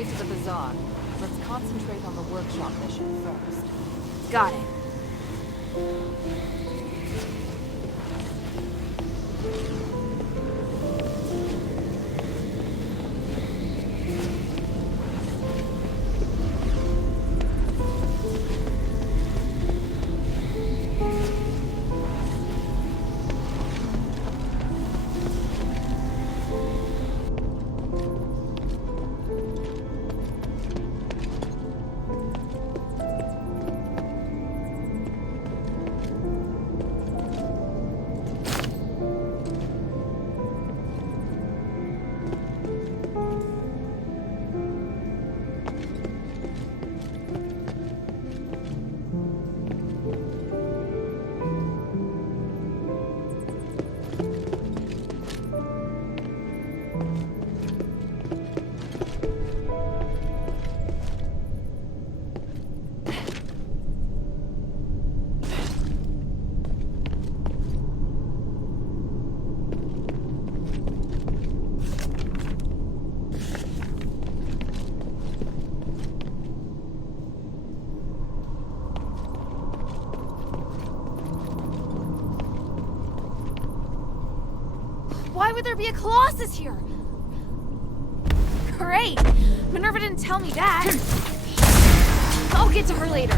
way to the bazaar. Let's concentrate on the workshop mission first. Got it. Why would there be a Colossus here? Great! Minerva didn't tell me that. I'll get to her later.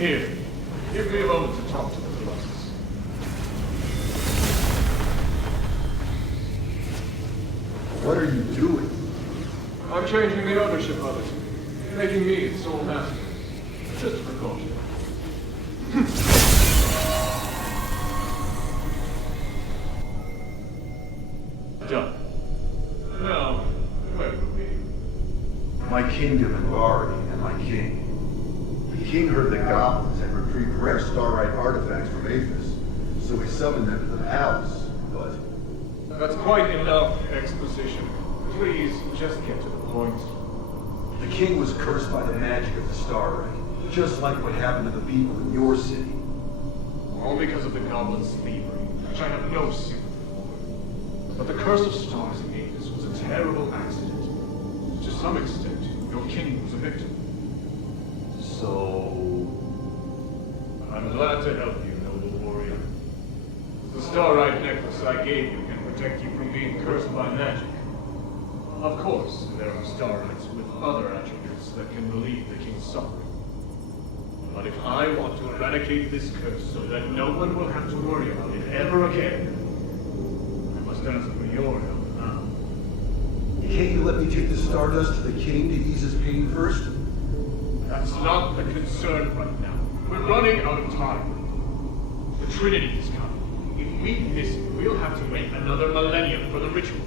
Here, give me a moment to talk to the Colossus. What are you doing? I'm changing the ownership of it, making me its sole master. Just a precaution. Done. Now, where were we? My kingdom and Bari and my king. The king heard the goblins had retrieved rare starite artifacts from Aphis, so he summoned them to the palace, but... That's quite enough exposition. Please, just get to the point. The king was cursed by the magic of the starite, just like what happened to the people in your city. All because of the goblin's thievery, which I have no sympathy for. But the curse of stars in Aphis was a terrible accident. To some extent, your king was a victim. So... I'm glad to help you, noble warrior. The starite necklace I gave you can protect you from being cursed by magic. Of course, there are starites with other attributes that can relieve the king's suffering. But if I want to eradicate this curse so that no one will have to worry about it ever again, I must ask for your help now. Can't you let me take the stardust to the king to ease his pain first? That's not the concern right now. We're running out of time. The Trinity is coming. If we miss it, we'll have to wait another millennium for the ritual.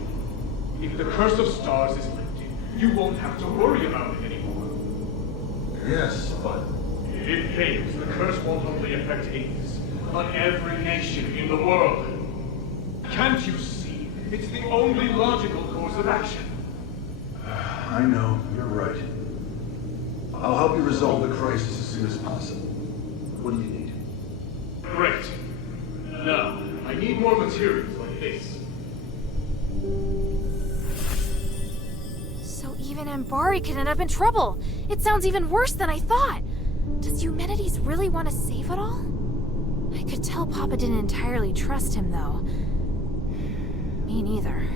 If the curse of stars is lifted, you won't have to worry about it anymore. Yes, but... If it fails, the curse won't only affect Aphis, but every nation in the world. Can't you see? It's the only logical course of action. I know, you're right. I'll help you resolve the crisis as soon as possible. What do you need? Great. Now, I need more materials like this. So even Ambari could end up in trouble. It sounds even worse than I thought. Does Eumenides really want to save it all? I could tell Papa didn't entirely trust him, though. Me neither.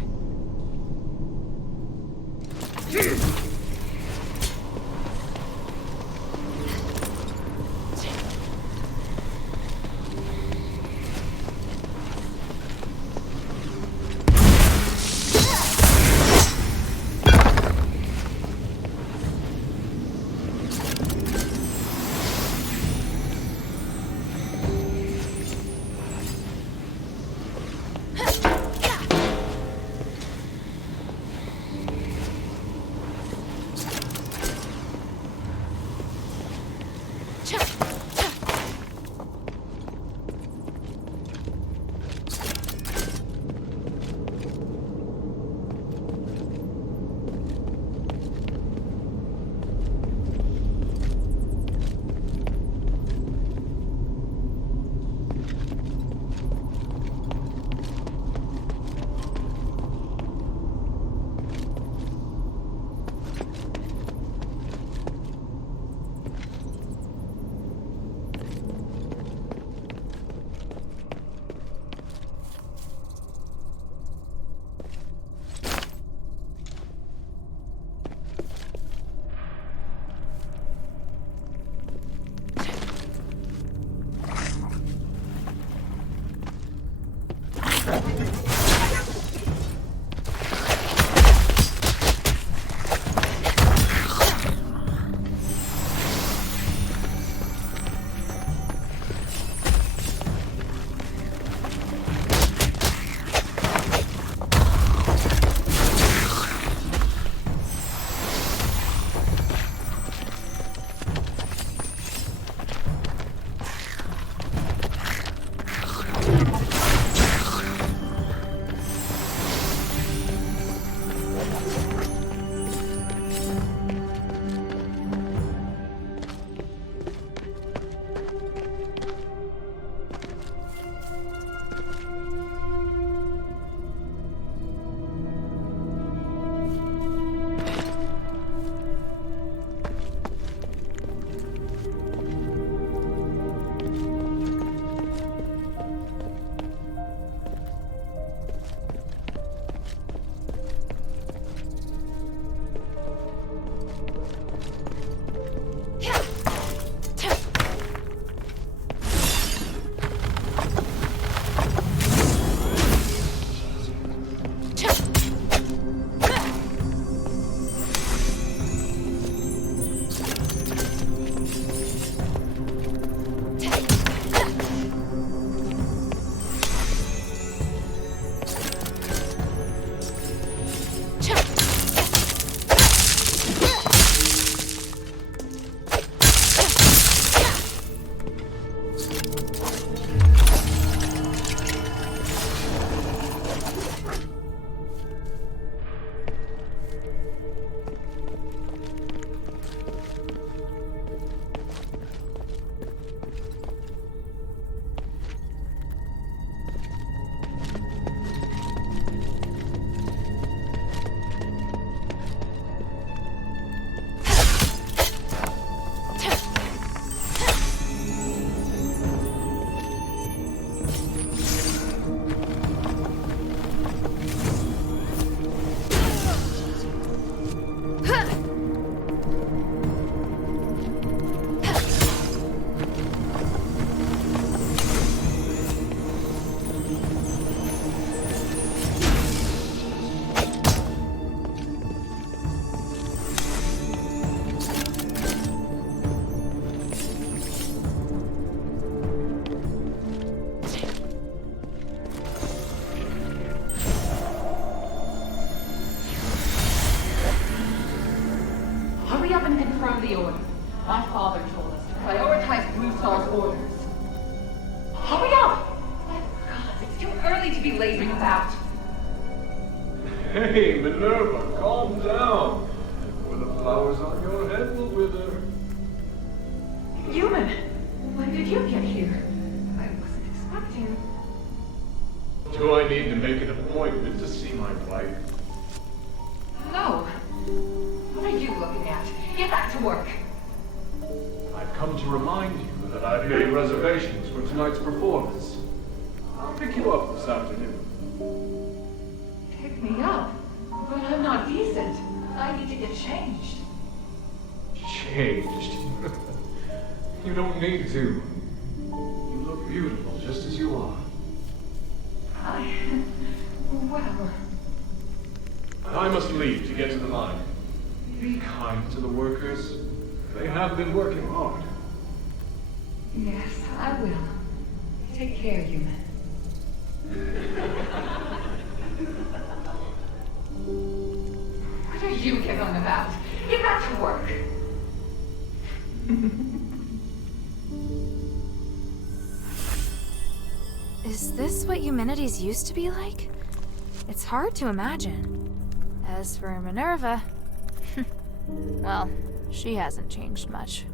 to be lazing about. Hey, Minerva, calm down. Or the flowers on your head will wither. Human, when did you get here? I wasn't expecting. Do I need to make an appointment to see my wife? No. What are you looking at? Get back to work. I've come to remind you that I've made reservations for tonight's performance. I'll pick you up this afternoon. Pick me up. But I'm not decent. I need to get changed. Changed? You don't need to. You look beautiful just as you are. Well... I must leave to get to the mine. Be kind to the workers. They have been working hard. Yes, I will. Take care, human. What are you giggling about? Get back to work. Is this what humanities used to be like? It's hard to imagine. As for Minerva, well, she hasn't changed much.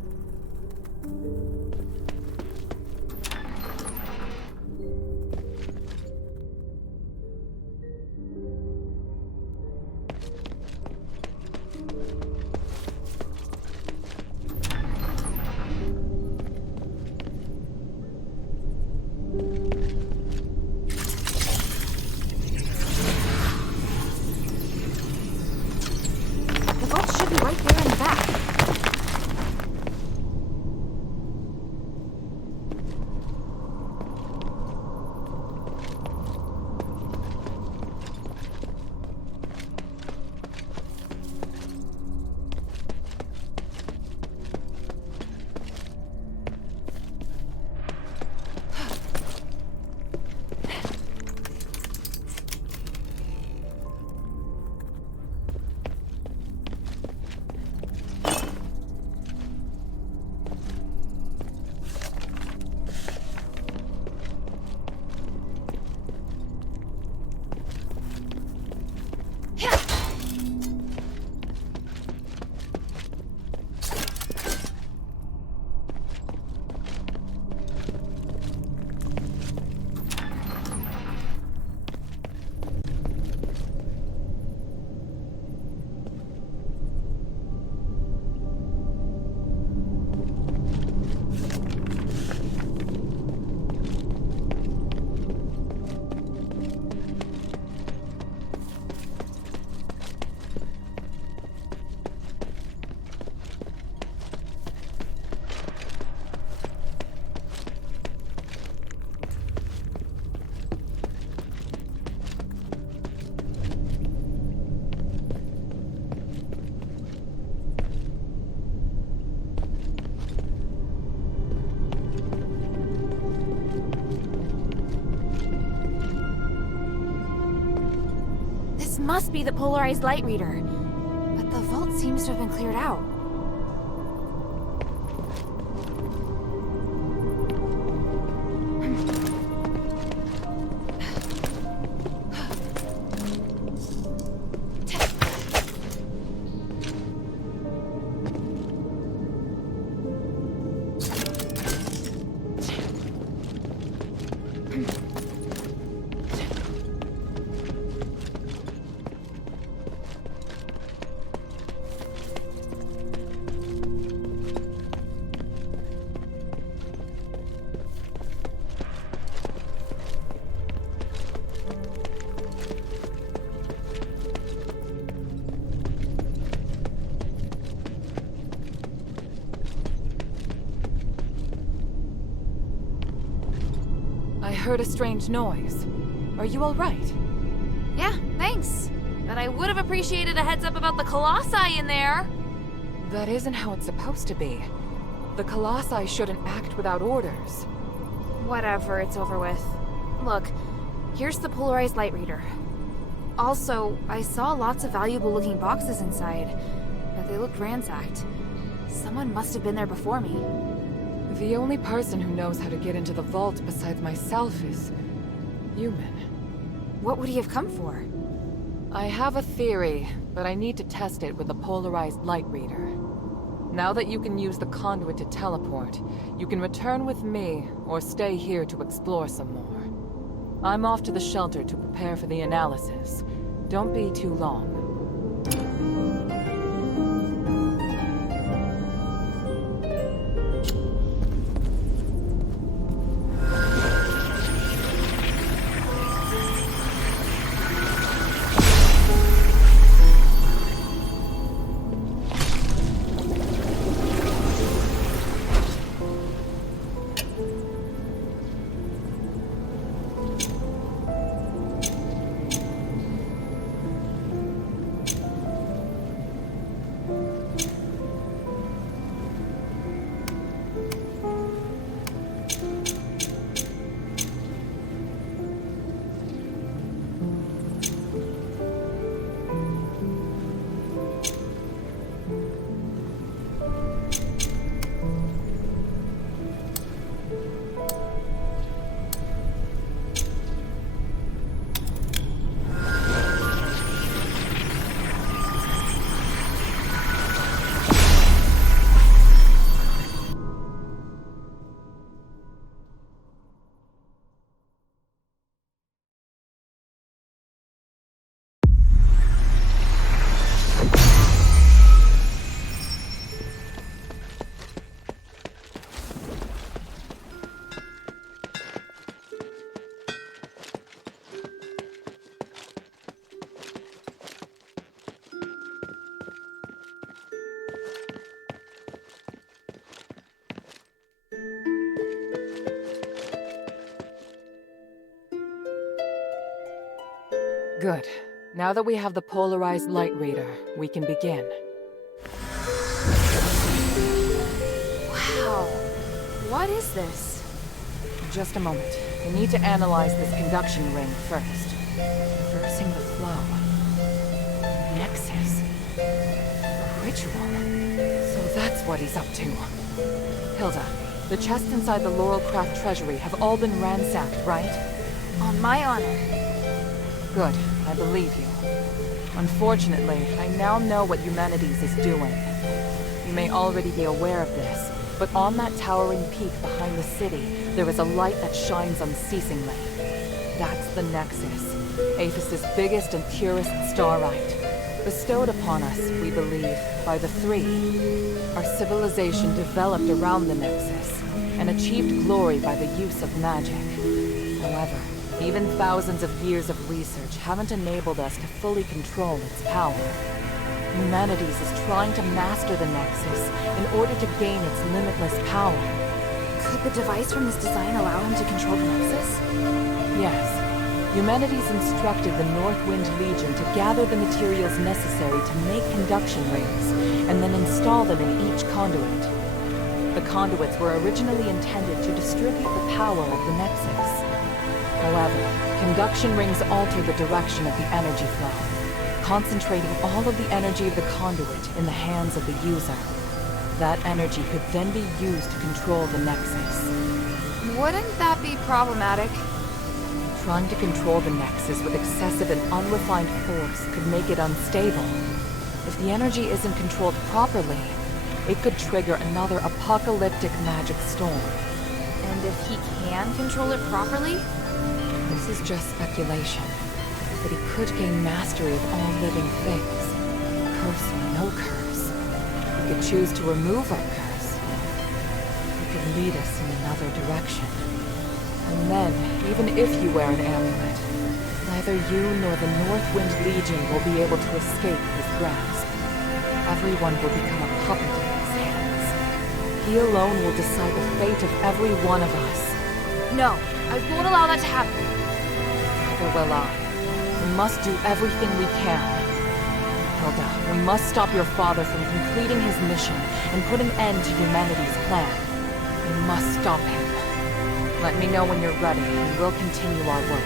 The vault should be right there in the back. This must be the polarized light reader. But the vault seems to have been cleared out. I heard a strange noise. Are you all right? Yeah, thanks. But I would have appreciated a heads up about the Colossi in there. That isn't how it's supposed to be. The Colossi shouldn't act without orders. Whatever, it's over with. Look, here's the polarized light reader. Also, I saw lots of valuable-looking boxes inside, but they looked ransacked. Someone must have been there before me. The only person who knows how to get into the vault besides myself is... human. What would he have come for? I have a theory, but I need to test it with a polarized light reader. Now that you can use the conduit to teleport, you can return with me, or stay here to explore some more. I'm off to the shelter to prepare for the analysis. Don't be too long. Good. Now that we have the polarized light reader, we can begin. Wow. What is this? Just a moment. We need to analyze this conduction ring first. Reversing the flow. Nexus. A ritual. So that's what he's up to. Hilda, the chests inside the Laurel Craft treasury have all been ransacked, right? On my honor. Good. I believe you. Unfortunately, I now know what Humanities is doing. You may already be aware of this, but on that towering peak behind the city, there is a light that shines unceasingly. That's the Nexus, Aphis's biggest and purest starlight. Bestowed upon us, we believe, by the Three. Our civilization developed around the Nexus, and achieved glory by the use of magic. However, even thousands of years of research haven't enabled us to fully control its power. Humanities is trying to master the Nexus in order to gain its limitless power. Could the device from this design allow him to control the Nexus? Yes. Humanities instructed the Northwind Legion to gather the materials necessary to make conduction rings, and then install them in each conduit. The conduits were originally intended to distribute the power of the Nexus. However, conduction rings alter the direction of the energy flow, concentrating all of the energy of the conduit in the hands of the user. That energy could then be used to control the Nexus. Wouldn't that be problematic? Trying to control the Nexus with excessive and unrefined force could make it unstable. If the energy isn't controlled properly, it could trigger another apocalyptic magic storm. And if he can control it properly? This is just speculation, but he could gain mastery of all living things. Curse or no curse. He could choose to remove our curse. He could lead us in another direction. And then, even if you wear an amulet, neither you nor the Northwind Legion will be able to escape his grasp. Everyone will become a puppet in his hands. He alone will decide the fate of every one of us. No, I won't allow that to happen. Neither will I. We must do everything we can. Hilda, we must stop your father from completing his mission and put an end to humanity's plan. We must stop him. Let me know when you're ready, and we'll continue our work.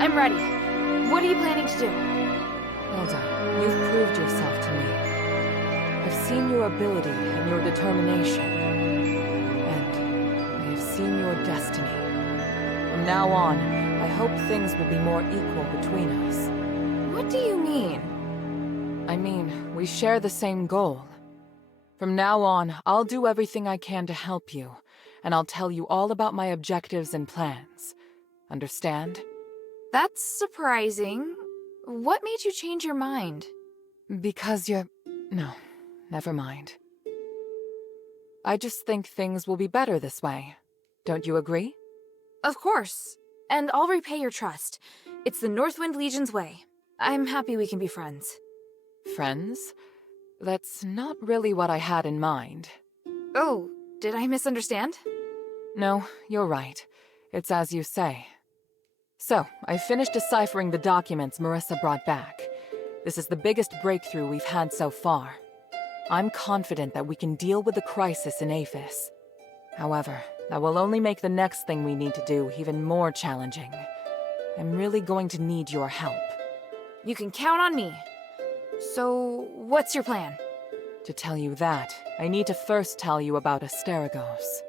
I'm ready. What are you planning to do? Hilda, you've proved yourself to me. I've seen your ability and your determination. And I have seen your destiny. From now on, I hope things will be more equal between us. What do you mean? I mean, we share the same goal. From now on, I'll do everything I can to help you, and I'll tell you all about my objectives and plans. Understand? That's surprising. What made you change your mind? Because you're... No, never mind. I just think things will be better this way. Don't you agree? Of course. And I'll repay your trust. It's the Northwind Legion's way. I'm happy we can be friends. Friends? That's not really what I had in mind. Oh, did I misunderstand? No, you're right. It's as you say. So, I finished deciphering the documents Marissa brought back. This is the biggest breakthrough we've had so far. I'm confident that we can deal with the crisis in Aphis. However, that will only make the next thing we need to do even more challenging. I'm really going to need your help. You can count on me. So, what's your plan? To tell you that, I need to first tell you about Asterigos.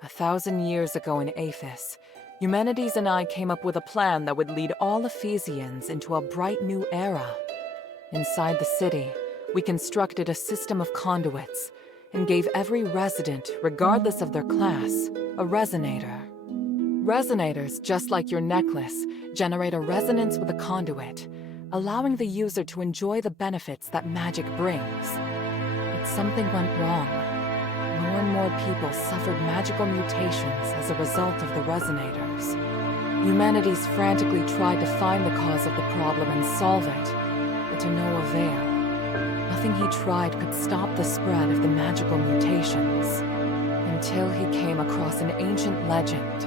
1,000 years ago in Aphis, Eumenides and I came up with a plan that would lead all Ephesians into a bright new era. Inside the city, we constructed a system of conduits and gave every resident, regardless of their class, a resonator. Resonators, just like your necklace, generate a resonance with a conduit, allowing the user to enjoy the benefits that magic brings. But something went wrong. More and more people suffered magical mutations as a result of the resonators. Eumenides frantically tried to find the cause of the problem and solve it, but to no avail. Nothing he tried could stop the spread of the magical mutations, until he came across an ancient legend.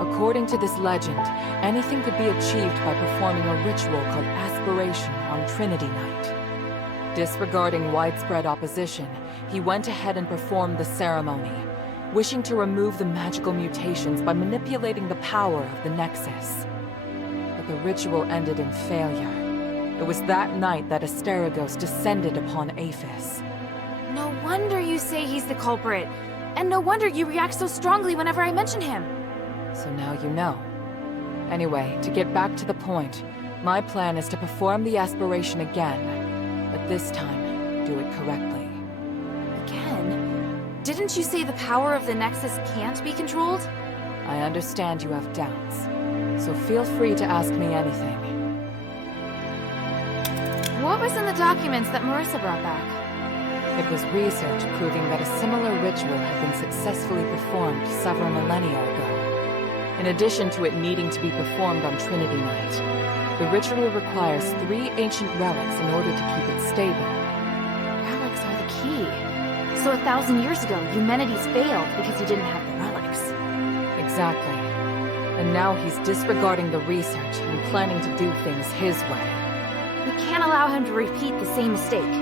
According to this legend, anything could be achieved by performing a ritual called Aspiration on Trinity Night. Disregarding widespread opposition, he went ahead and performed the ceremony, wishing to remove the magical mutations by manipulating the power of the Nexus. But the ritual ended in failure. It was that night that Asterigos descended upon Aphis. No wonder you say he's the culprit. And no wonder you react so strongly whenever I mention him. So now you know. Anyway, to get back to the point, my plan is to perform the aspiration again, but this time, do it correctly. Again? Didn't you say the power of the Nexus can't be controlled? I understand you have doubts, so feel free to ask me anything. What was in the documents that Marissa brought back? It was research proving that a similar ritual had been successfully performed several millennia ago. In addition to it needing to be performed on Trinity Night, the ritual requires 3 ancient relics in order to keep it stable. Relics are the key. So 1,000 years ago, Eumenides failed because he didn't have the relics. Exactly. And now he's disregarding the research and planning to do things his way. We can't allow him to repeat the same mistake.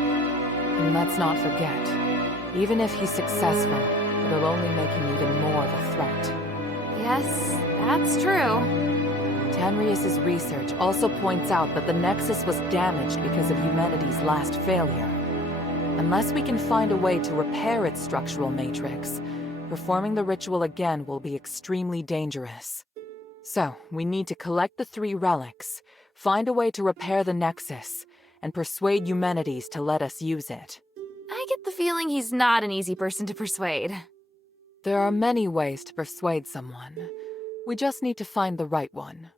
And let's not forget, even if he's successful, it'll only make him even more of a threat. Yes, that's true. Tanrius's research also points out that the Nexus was damaged because of Eumenides' last failure. Unless we can find a way to repair its structural matrix, performing the ritual again will be extremely dangerous. So, we need to collect the 3 relics, find a way to repair the Nexus, and persuade Eumenides to let us use it. I get the feeling he's not an easy person to persuade. There are many ways to persuade someone. We just need to find the right one.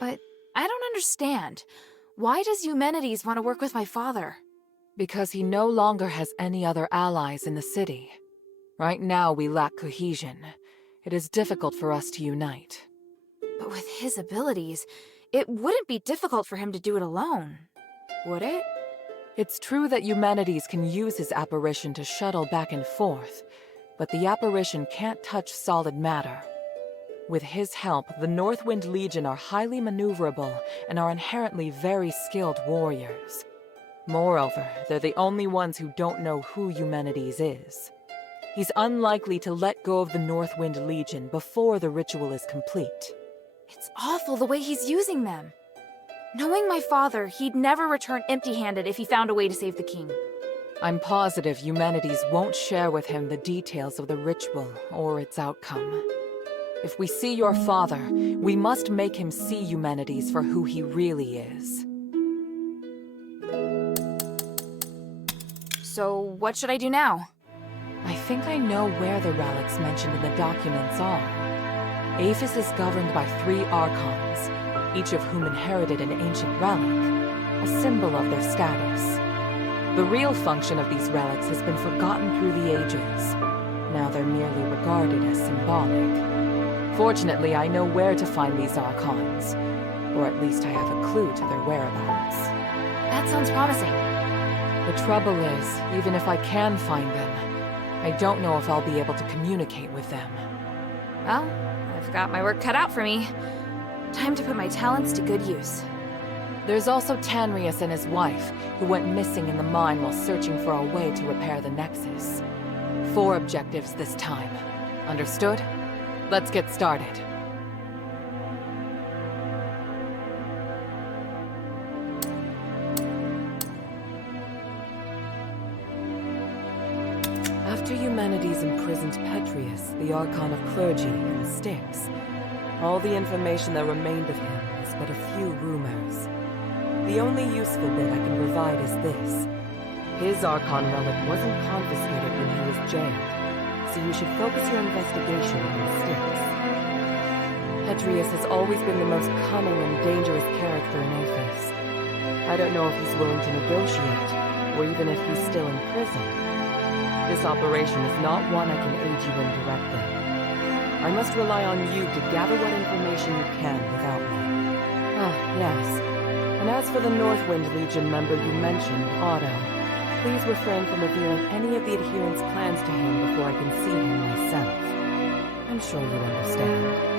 But I don't understand. Why does Eumenides want to work with my father? Because he no longer has any other allies in the city. Right now, we lack cohesion. It is difficult for us to unite. But with his abilities, it wouldn't be difficult for him to do it alone, would it? It's true that Eumenides can use his apparition to shuttle back and forth, but the apparition can't touch solid matter. With his help, the Northwind Legion are highly maneuverable and are inherently very skilled warriors. Moreover, they're the only ones who don't know who Eumenides is. He's unlikely to let go of the Northwind Legion before the ritual is complete. It's awful the way he's using them. Knowing my father, he'd never return empty-handed if he found a way to save the king. I'm positive Eumenides won't share with him the details of the ritual or its outcome. If we see your father, we must make him see Eumenides for who he really is. So, what should I do now? I think I know where the relics mentioned in the documents are. Aphis is governed by 3 Archons, each of whom inherited an ancient relic, a symbol of their status. The real function of these relics has been forgotten through the ages. Now they're merely regarded as symbolic. Fortunately, I know where to find these Archons, or at least I have a clue to their whereabouts. That sounds promising. The trouble is, even if I can find them, I don't know if I'll be able to communicate with them. Well, I've got my work cut out for me. Time to put my talents to good use. There's also Tanrius and his wife, who went missing in the mine while searching for a way to repair the Nexus. 4 objectives this time. Understood? Let's get started. After Eumenides imprisoned Petrius, the Archon of Clergy, in Styx, all the information that remained of him is but a few rumors. The only useful bit I can provide is this. His Archon relic wasn't confiscated when he was jailed, so you should focus your investigation on Styx. Petrius has always been the most cunning and dangerous character in Aphis. I don't know if he's willing to negotiate, or even if he's still in prison. This operation is not one I can aid you in directly. I must rely on you to gather what information you can without me. Ah, yes. And as for the Northwind Legion member you mentioned, Otto, please refrain from revealing any of the adherents' plans to him before I can see him myself. I'm sure you understand.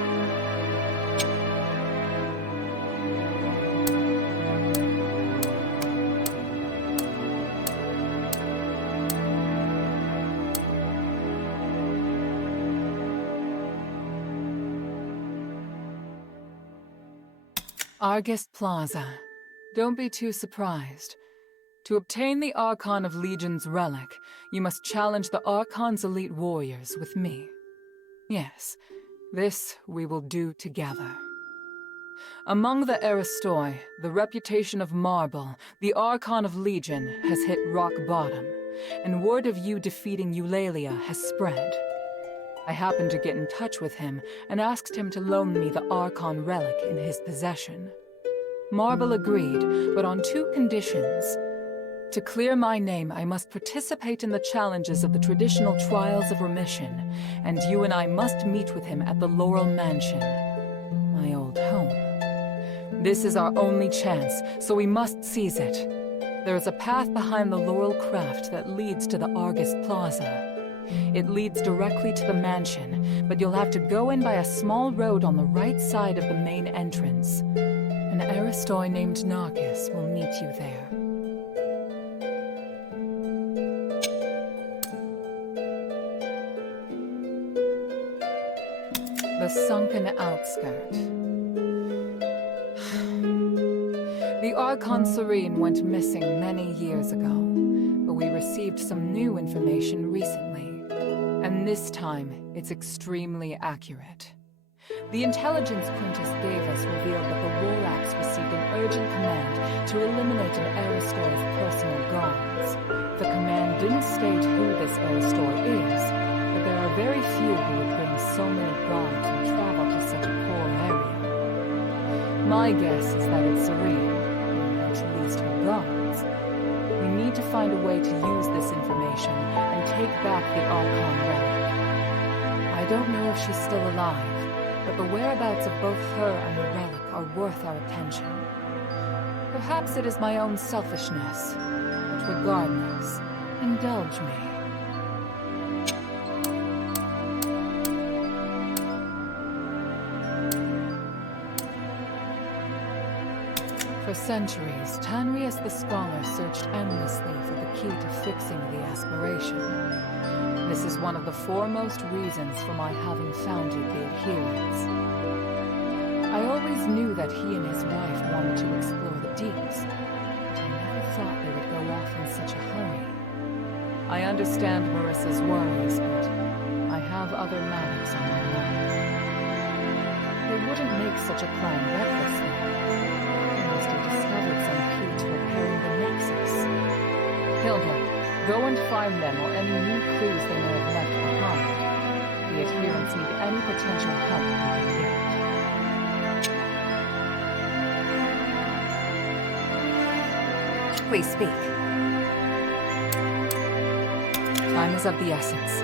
Argus Plaza. Don't be too surprised. To obtain the Archon of Legion's relic, you must challenge the Archon's elite warriors with me. Yes, this we will do together. Among the Aristoi, the reputation of Marble, the Archon of Legion, has hit rock bottom, and word of you defeating Eulalia has spread. I happened to get in touch with him and asked him to loan me the Archon relic in his possession. Marble agreed, but on 2 conditions. To clear my name, I must participate in the challenges of the traditional Trials of Remission, and you and I must meet with him at the Laurel Mansion, my old home. This is our only chance, so we must seize it. There is a path behind the Laurel Craft that leads to the Argus Plaza. It leads directly to the mansion, but you'll have to go in by a small road on the right side of the main entrance. An Aristoi named Narcus will meet you there. The sunken outskirt. The Archon Serene went missing many years ago, but we received some new information recently. And this time, it's extremely accurate. The intelligence Quintus gave us revealed that the Warax received an urgent command to eliminate an Aristoi's personal guards. The command didn't state who this Aristoi is, but there are very few who would bring so many guards and travel to such a poor area. My guess is that it's Serene, or at least her guards. We need to find a way to use this information and take back the Archon relic. I don't know if she's still alive, but the whereabouts of both her and the relic are worth our attention. Perhaps it is my own selfishness, but regardless, indulge me. For centuries, Tanrius the Scholar searched endlessly for the key to fixing the aspiration. This is one of the foremost reasons for my having founded the Adherents. I always knew that he and his wife wanted to explore the deeps, but I never thought they would go off in such a hurry. I understand Marissa's worries, but I have other matters on my mind. They wouldn't make such a plan recklessly. They must have discovered some key to repairing the Nexus. Hilda, go and find them or any new clues they may have left behind. The adherents need any potential help they can get. Please speak. Time is of the essence.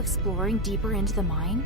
exploring deeper into the mine?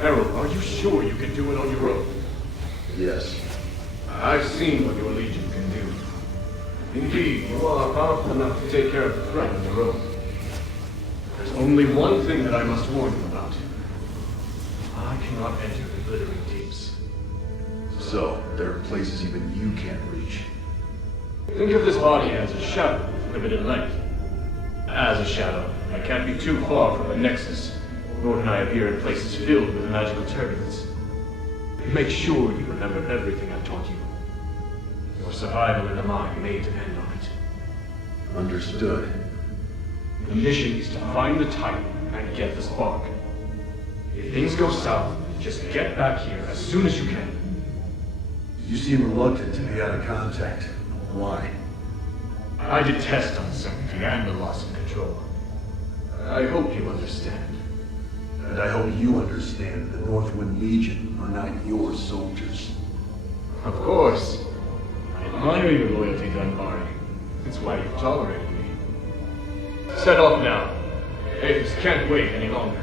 Harold, are you sure you can do it on your own? Yes. I've seen what your Legion can do. Indeed, you are powerful enough to take care of the threat on your own. There's only one thing that I must warn you about. I cannot enter the glittering deeps. So, there are places even you can't reach. Think of this body as a shadow with limited length. As a shadow, I can't be too far from the Nexus, nor can I appear in places filled with magical turbulence. Make sure you remember everything I've taught you. Your survival in the mine may depend on it. Understood. The mission is to find the Titan and get the spark. If things go south, just get back here as soon as you can. You seem reluctant to be out of contact. Why? I detest uncertainty and the loss of control. I hope you understand. And I hope you understand the Northwind Legion are not your soldiers. Of course. I admire your loyalty to Anbari. It's why you've tolerated me. Set off now. Aphis can't wait any longer.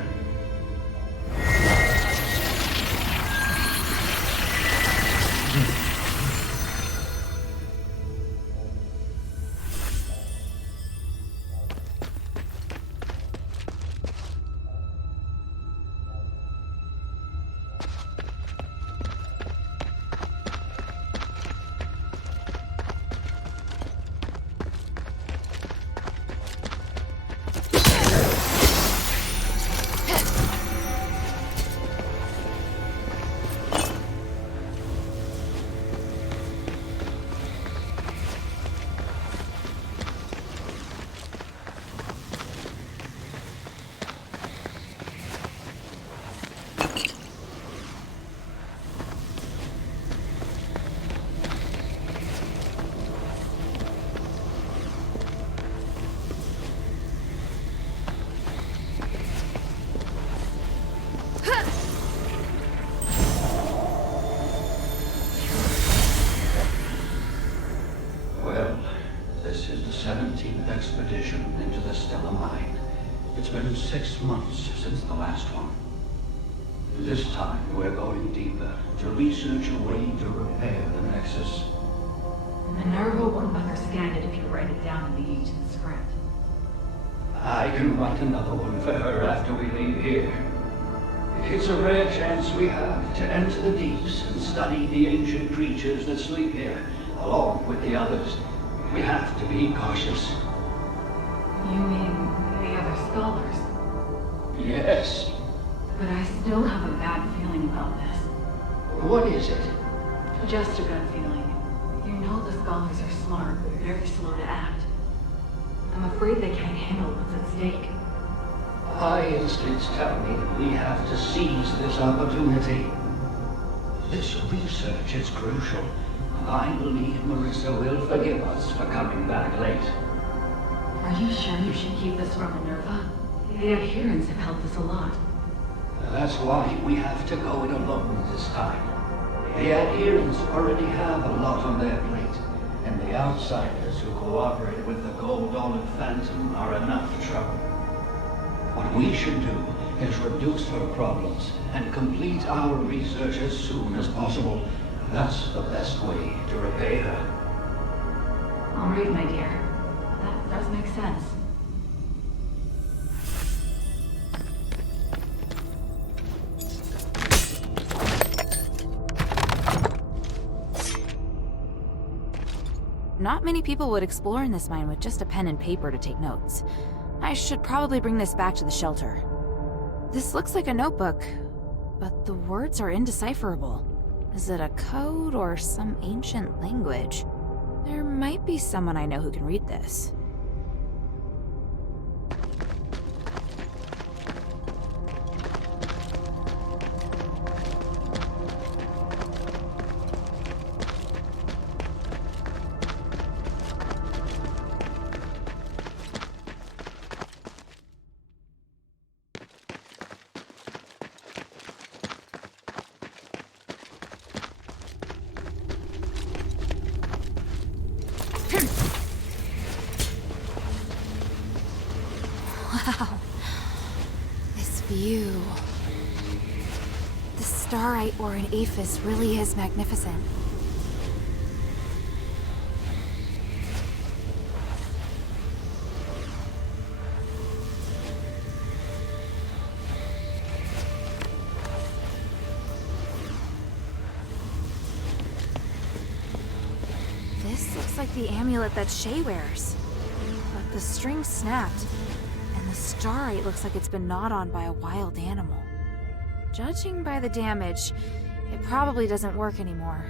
This is the 17th expedition into the Stellar Mine. It's been 6 months since the last one. This time, we're going deeper to research a way to repair the Nexus. Minerva won't understand it if you write it down in the ancient script. I can write another one for her after we leave here. It's a rare chance we have to enter the deeps and study the ancient creatures that sleep here, along with the others. We have to be cautious. You mean the other scholars? Yes. But I still have a bad feeling about this. What is it? Just a gut feeling. You know the scholars are smart, but very slow to act. I'm afraid they can't handle what's at stake. My instincts tell me that we have to seize this opportunity. This research is crucial. I believe Marissa will forgive us for coming back late. Are you sure you should keep this from Minerva? The adherents have helped us a lot. That's why we have to go it alone this time. The adherents already have a lot on their plate, and The outsiders who cooperate with the gold-dollar Phantom are enough trouble. What we should do is reduce her problems and complete our research as soon as possible. That's the best way to repay her. All right, my dear. That does make sense. Not many people would explore in this mine with just a pen and paper to take notes. I should probably bring this back to the shelter. This looks like a notebook, but the words are indecipherable. Is it a code or some ancient language? There might be someone I know who can read this. Wow. This view. The starite ore in Aphis really is magnificent. This looks like the amulet that Shay wears. But the string snapped. The starite looks like it's been gnawed on by a wild animal. Judging by the damage, it probably doesn't work anymore.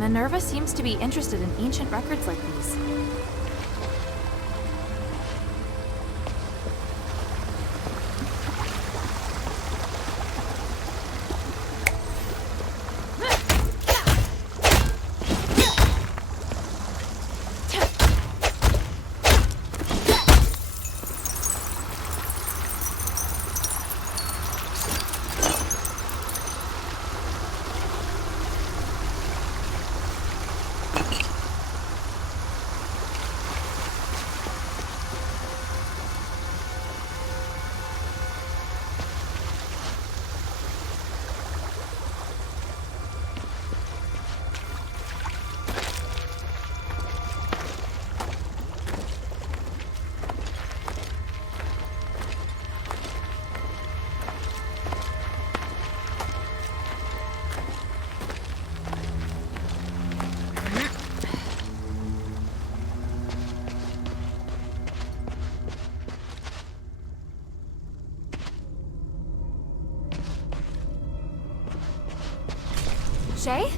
Minerva seems to be interested in ancient records like these. Shay?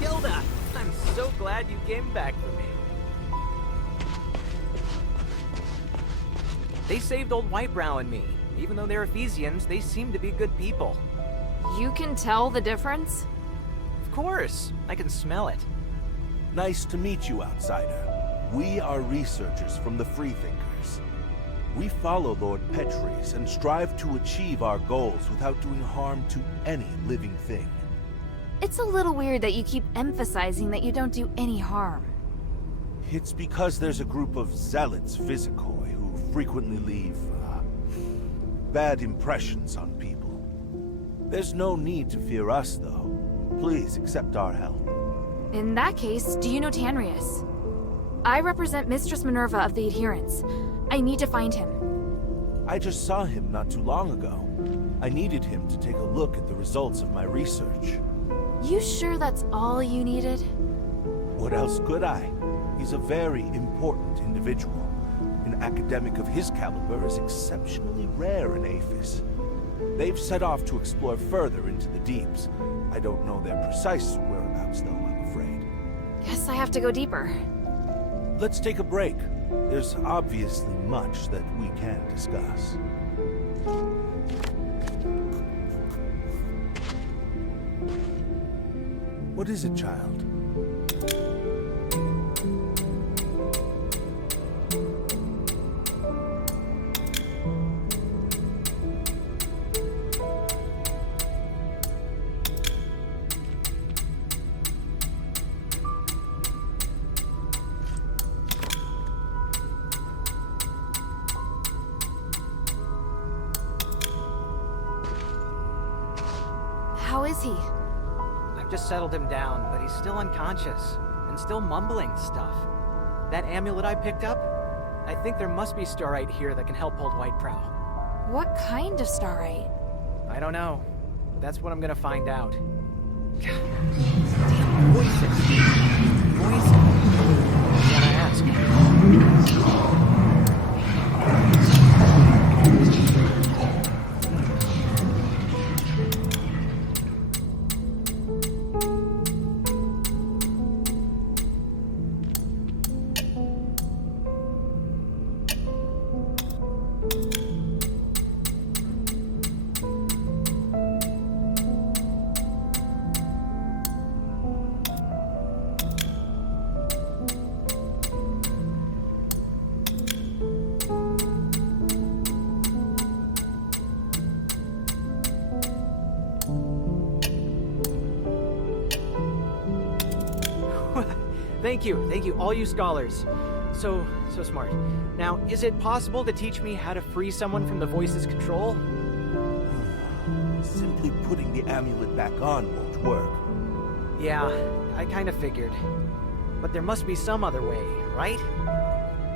Hilda, I'm so glad you came back for me. They saved old Whitebrow and me. Even though they're Ephesians, they seem to be good people. You can tell the difference? Of course, I can smell it. Nice to meet you, outsider. We are researchers from the Freethinkers. We follow Lord Petres and strive to achieve our goals without doing harm to any living thing. It's a little weird that you keep emphasizing that you don't do any harm. It's because there's a group of zealots Physicoi who frequently leave, bad impressions on people. There's no need to fear us, though. Please accept our help. In that case, do you know Tanrius? I represent Mistress Minerva of the Adherents. I need to find him. I just saw him not too long ago. I needed him to take a look at the results of my research. You sure that's all you needed? What else could I? He's a very important individual. An academic of his caliber is exceptionally rare in Aphis. They've set off to explore further into the deeps. I don't know their precise whereabouts, though, I'm afraid. Guess I have to go deeper. Let's take a break. There's obviously much that we can discuss. What is it, child? How is he? I've just settled him down, but he's still unconscious and still mumbling stuff. That amulet I picked up? I think there must be starite here that can help old Whitebrow. What kind of starite? I don't know, but that's what I'm gonna find out. Damn voices. Voices. I gotta ask. Thank you, all you scholars. So smart. Now, is it possible to teach me how to free someone from the voice's control? Simply putting the amulet back on won't work. Yeah, I kind of figured. But there must be some other way, right?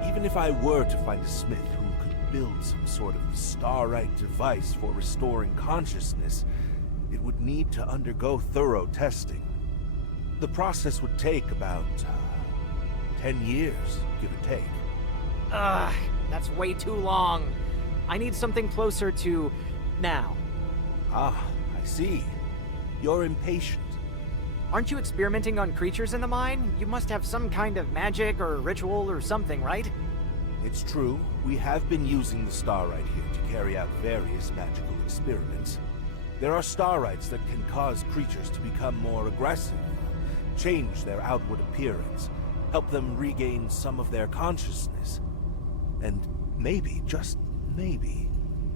Even if I were to find a smith who could build some sort of starite device for restoring consciousness, it would need to undergo thorough testing. The process would take about 10 years, give or take. That's way too long. I need something closer to now. Ah, I see. You're impatient. Aren't you experimenting on creatures in the mine? You must have some kind of magic or ritual or something, right? It's true. We have been using the starite here to carry out various magical experiments. There are starites that can cause creatures to become more aggressive, change their outward appearance, help them regain some of their consciousness, and maybe, just maybe,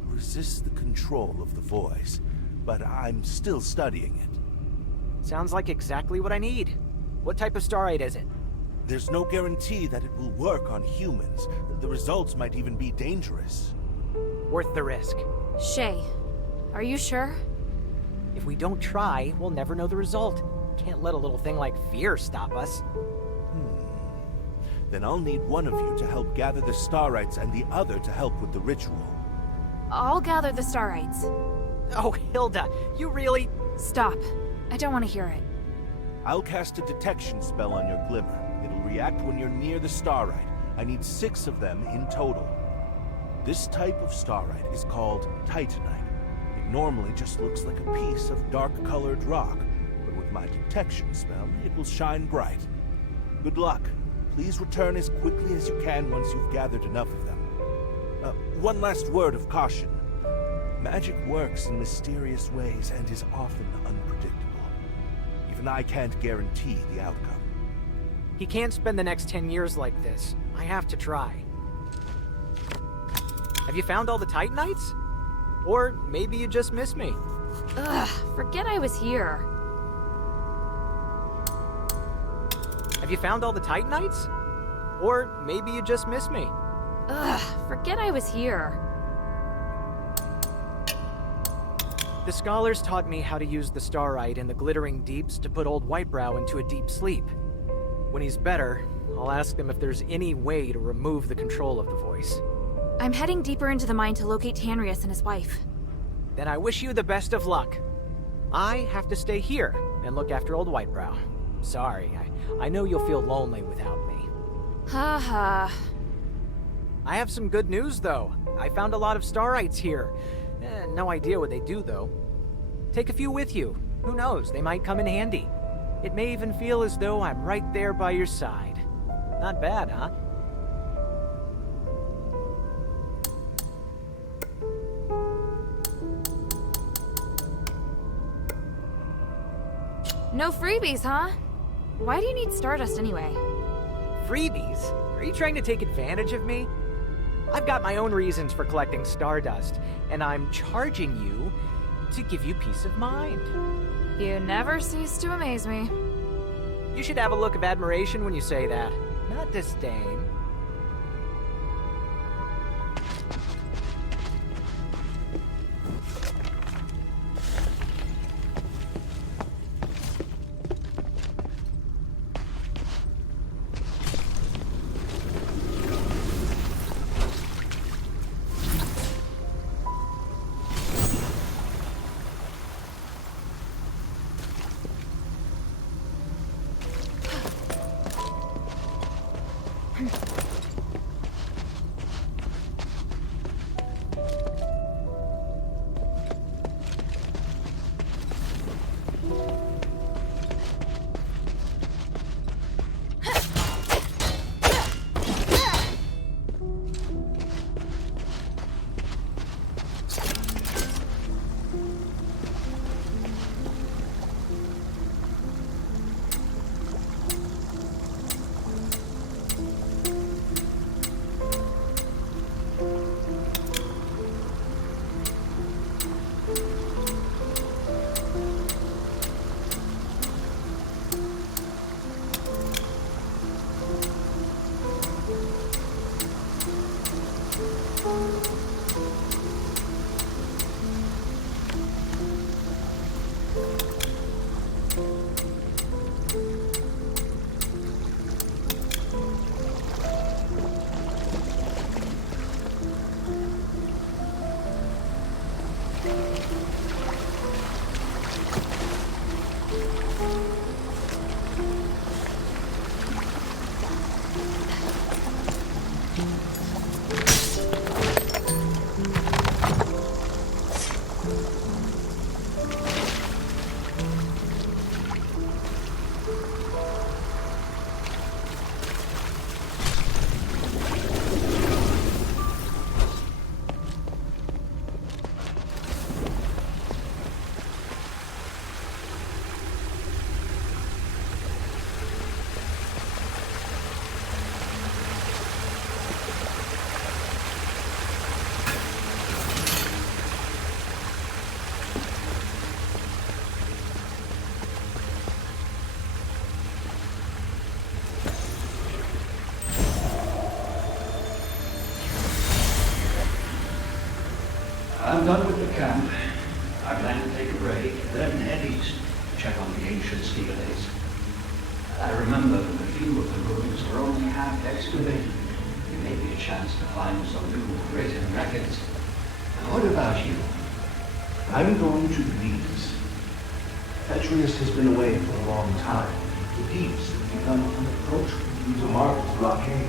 resist the control of the voice. But I'm still studying it. Sounds like exactly what I need. What type of starite is it? There's no guarantee that it will work on humans. The results might even be dangerous. Worth the risk. Shay, are you sure? If we don't try, we'll never know the result. Can't let a little thing like fear stop us. Then I'll need one of you to help gather the starites and the other to help with the ritual. I'll gather the starites. Oh, Hilda, you really... Stop. I don't want to hear it. I'll cast a detection spell on your glimmer. It'll react when you're near the starite. I need 6 of them in total. This type of starite is called titanite. It normally just looks like a piece of dark-colored rock, but with my detection spell, it will shine bright. Good luck. Please return as quickly as you can once you've gathered enough of them. One last word of caution. Magic works in mysterious ways and is often unpredictable. Even I can't guarantee the outcome. He can't spend the next 10 years like this. I have to try. Have you found all the Titanites? Or maybe you just miss me. Ugh, forget I was here. Have you found all the Titanites? Or maybe you just miss me. Ugh, forget I was here. The scholars taught me how to use the starite in the glittering deeps to put old Whitebrow into a deep sleep. When he's better, I'll ask them if there's any way to remove the control of the voice. I'm heading deeper into the mine to locate Tanrius and his wife. Then I wish you the best of luck. I have to stay here and look after old Whitebrow. Sorry, I know you'll feel lonely without me. Ha ha. I have some good news, though. I found a lot of starites here. No idea what they do, though. Take a few with you. Who knows, they might come in handy. It may even feel as though I'm right there by your side. Not bad, huh? No freebies, huh? Why do you need Stardust anyway? Freebies? Are you trying to take advantage of me? I've got my own reasons for collecting Stardust, and I'm charging you to give you peace of mind. You never cease to amaze me. You should have a look of admiration when you say that, not disdain. I'm done with the camp. I plan to take a break, then head east to check on the ancient steelates. I remember that a few of the ruins were only half excavated. There may be a chance to find some new written records. What about you? I'm going to the deeps. Asterigos has been away for a long time. The deeps have become unapproachable due to Marvel's blockade.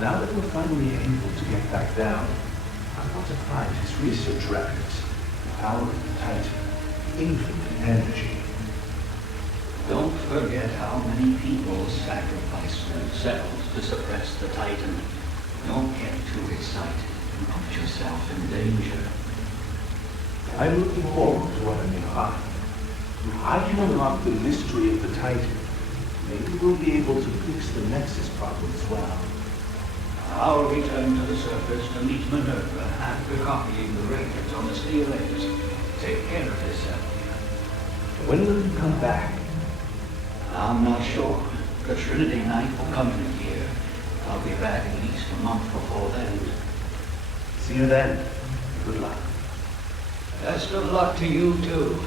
Now that we're finally able to get back down, I want to find his research records. The power of the Titan, infinite energy. Don't forget how many people sacrificed themselves to suppress the Titan. Don't get too excited and put yourself in danger. I'm looking forward to what I may find. If I can unlock the mystery of the Titan, maybe we'll be able to fix the Nexus problem as well. I'll return to the surface to meet Minerva after copying the records on the steelates. Take care of yourself. When will you come back? I'm not sure. The Trinity Knight will come in here. I'll be back at least a month before then. See you then. Good luck. Best of luck to you too.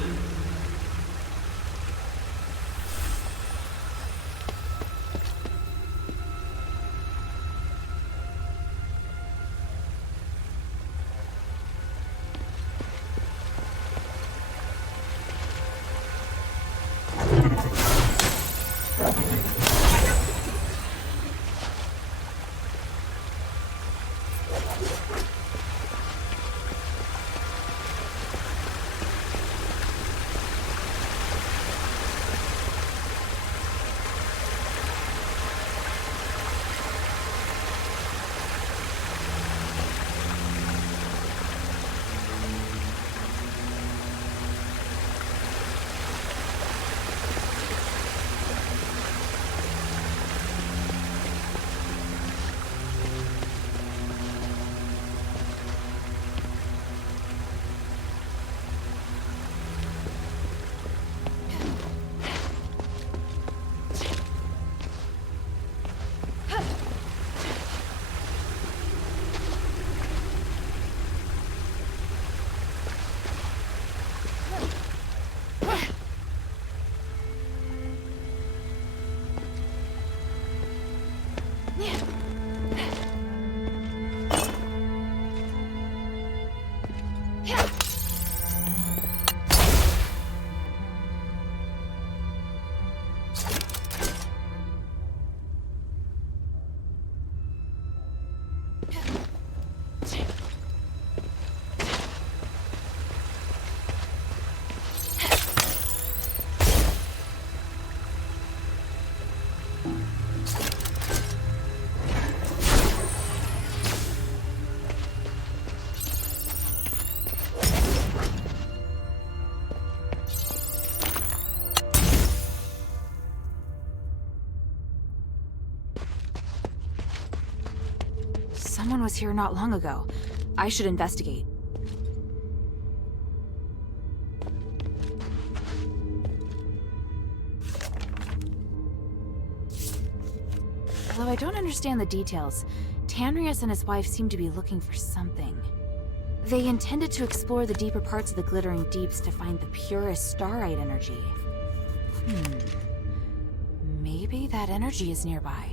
Someone was here not long ago. I should investigate. Although I don't understand the details, Tanrius and his wife seem to be looking for something. They intended to explore the deeper parts of the glittering deeps to find the purest starite energy. Maybe that energy is nearby.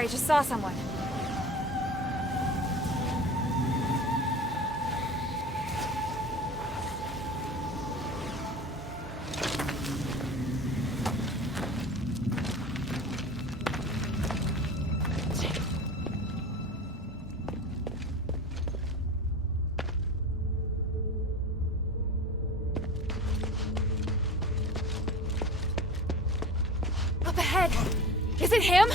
I just saw someone. it him?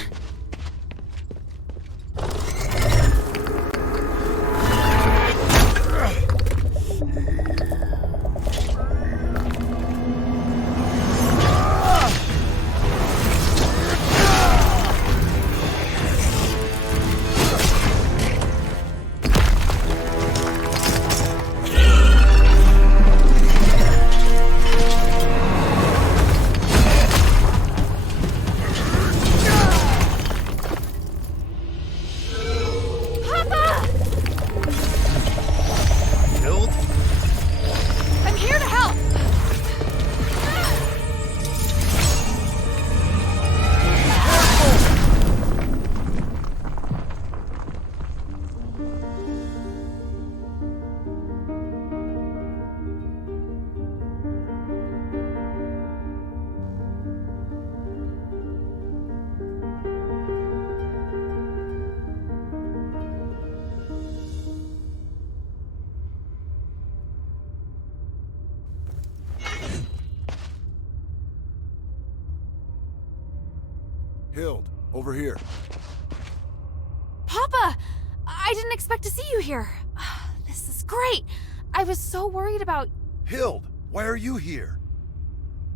Hild, over here. Papa! I didn't expect to see you here. This is great. I was so worried about... Hild, why are you here?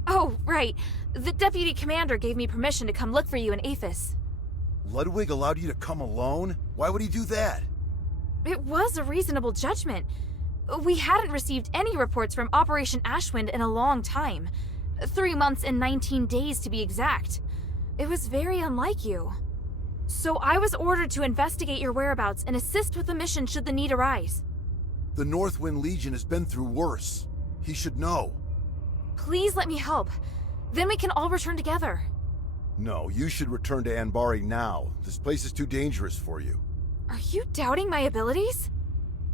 Oh, right. The deputy commander gave me permission to come look for you in Aphis. Ludwig allowed you to come alone? Why would he do that? It was a reasonable judgment. We hadn't received any reports from Operation Ashwind in a long time. 3 months and 19 days to be exact. It was very unlike you. So I was ordered to investigate your whereabouts and assist with the mission should the need arise. The Northwind Legion has been through worse. He should know. Please let me help. Then we can all return together. No, you should return to Anbari now. This place is too dangerous for you. Are you doubting my abilities?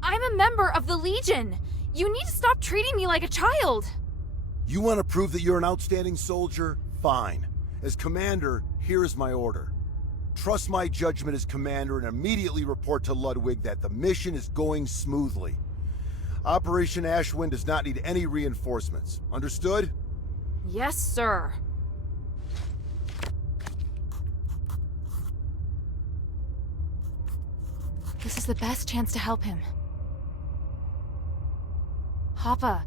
I'm a member of the Legion. You need to stop treating me like a child. You want to prove that you're an outstanding soldier? Fine. As commander, here is my order. Trust my judgment as commander and immediately report to Ludwig that the mission is going smoothly. Operation Ashwind does not need any reinforcements. Understood? Yes, sir. This is the best chance to help him. Papa.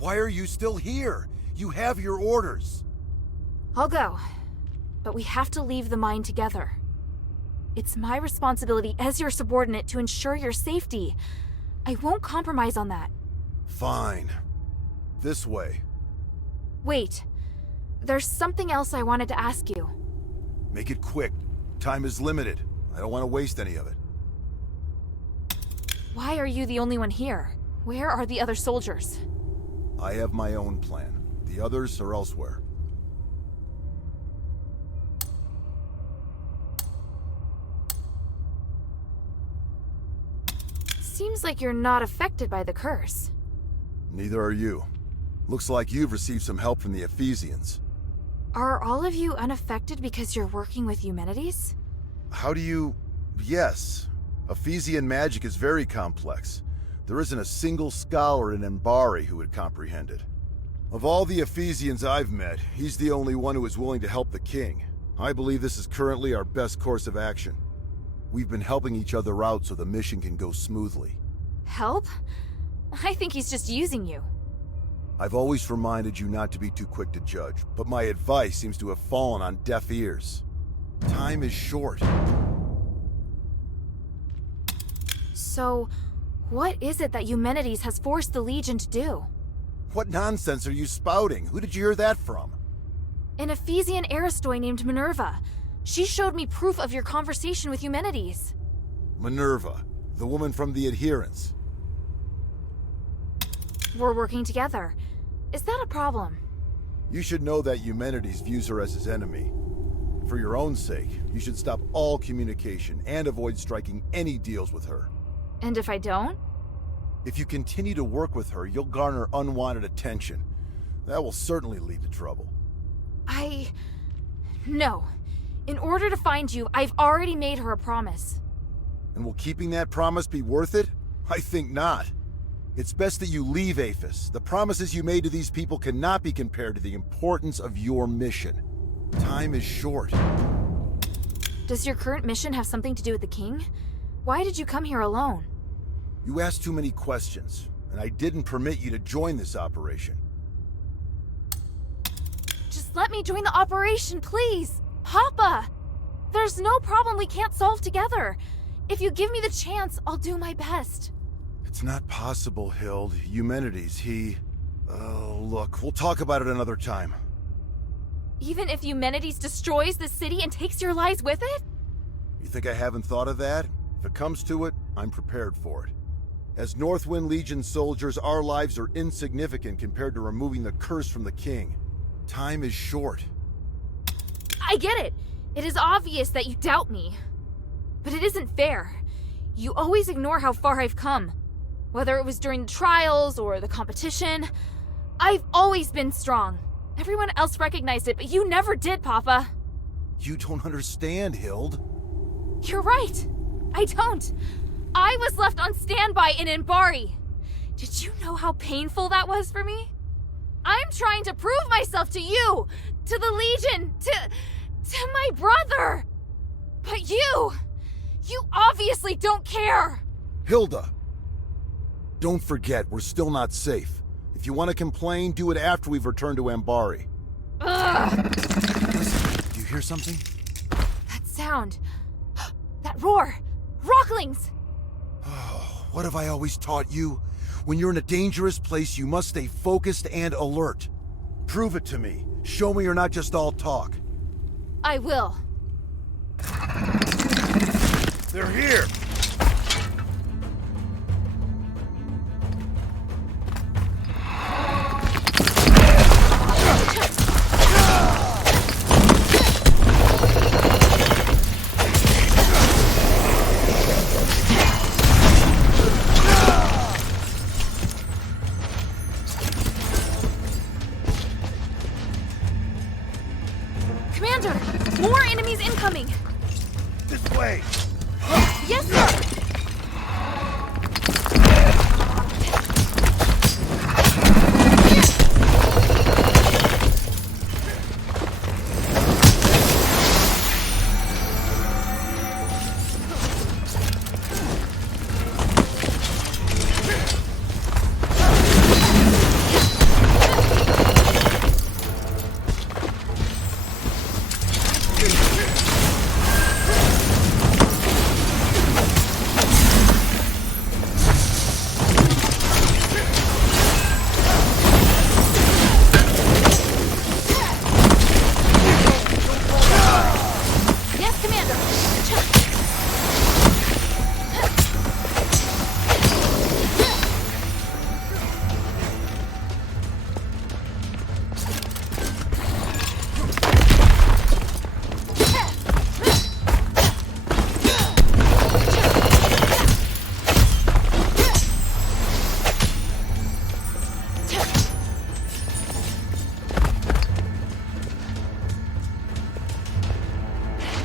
Why are you still here? You have your orders. I'll go. But we have to leave the mine together. It's my responsibility as your subordinate to ensure your safety. I won't compromise on that. Fine. This way. Wait. There's something else I wanted to ask you. Make it quick. Time is limited. I don't want to waste any of it. Why are you the only one here? Where are the other soldiers? I have my own plan. The others are elsewhere. Seems like you're not affected by the curse. Neither are you. Looks like you've received some help from the Ephesians. Are all of you unaffected because you're working with Eumenides? How do you... Yes. Ephesian magic is very complex. There isn't a single scholar in Anbari who would comprehend it. Of all the Ephesians I've met, he's the only one who is willing to help the king. I believe this is currently our best course of action. We've been helping each other out so the mission can go smoothly. Help? I think he's just using you. I've always reminded you not to be too quick to judge, but my advice seems to have fallen on deaf ears. Time is short. So, what is it that Eumenides has forced the Legion to do? What nonsense are you spouting? Who did you hear that from? An Ephesian Aristoi named Minerva. She showed me proof of your conversation with Eumenides. Minerva, the woman from the Adherents. We're working together. Is that a problem? You should know that Eumenides views her as his enemy. For your own sake, you should stop all communication and avoid striking any deals with her. And if I don't? If you continue to work with her, you'll garner unwanted attention. That will certainly lead to trouble. No. In order to find you, I've already made her a promise. And will keeping that promise be worth it? I think not. It's best that you leave Aphis. The promises you made to these people cannot be compared to the importance of your mission. Time is short. Does your current mission have something to do with the king? Why did you come here alone? You asked too many questions, and I didn't permit you to join this operation. Just let me join the operation, please! Papa! There's no problem we can't solve together. If you give me the chance, I'll do my best. It's not possible, Hild. Eumenides, he... Oh, look, we'll talk about it another time. Even if Eumenides destroys the city and takes your lives with it? You think I haven't thought of that? If it comes to it, I'm prepared for it. As Northwind Legion soldiers, our lives are insignificant compared to removing the curse from the king. Time is short. I get it. It is obvious that you doubt me. But it isn't fair. You always ignore how far I've come. Whether it was during the trials or the competition, I've always been strong. Everyone else recognized it, but you never did, Papa. You don't understand, Hild. You're right. I don't. I was left on standby in Anbari. Did you know how painful that was for me? I'm trying to prove myself to you, to the Legion, to my brother. But you obviously don't care. Hilda, don't forget, we're still not safe. If you want to complain, do it after we've returned to Anbari. Ugh. Listen, do you hear something? That sound. That roar. Rocklings. Oh, what have I always taught you? When you're in a dangerous place, you must stay focused and alert. Prove it to me. Show me you're not just all talk. I will. They're here! Commander! More enemies incoming! This way! Yes, sir!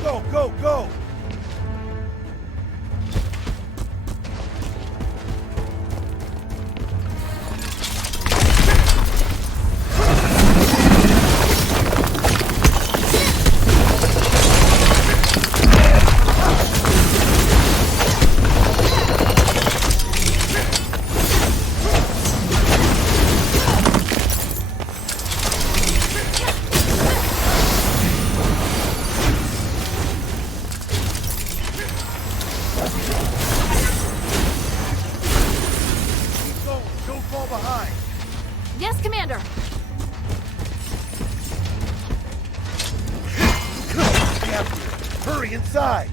Go, go, go! Don't fall behind! Yes, Commander! Hurry inside!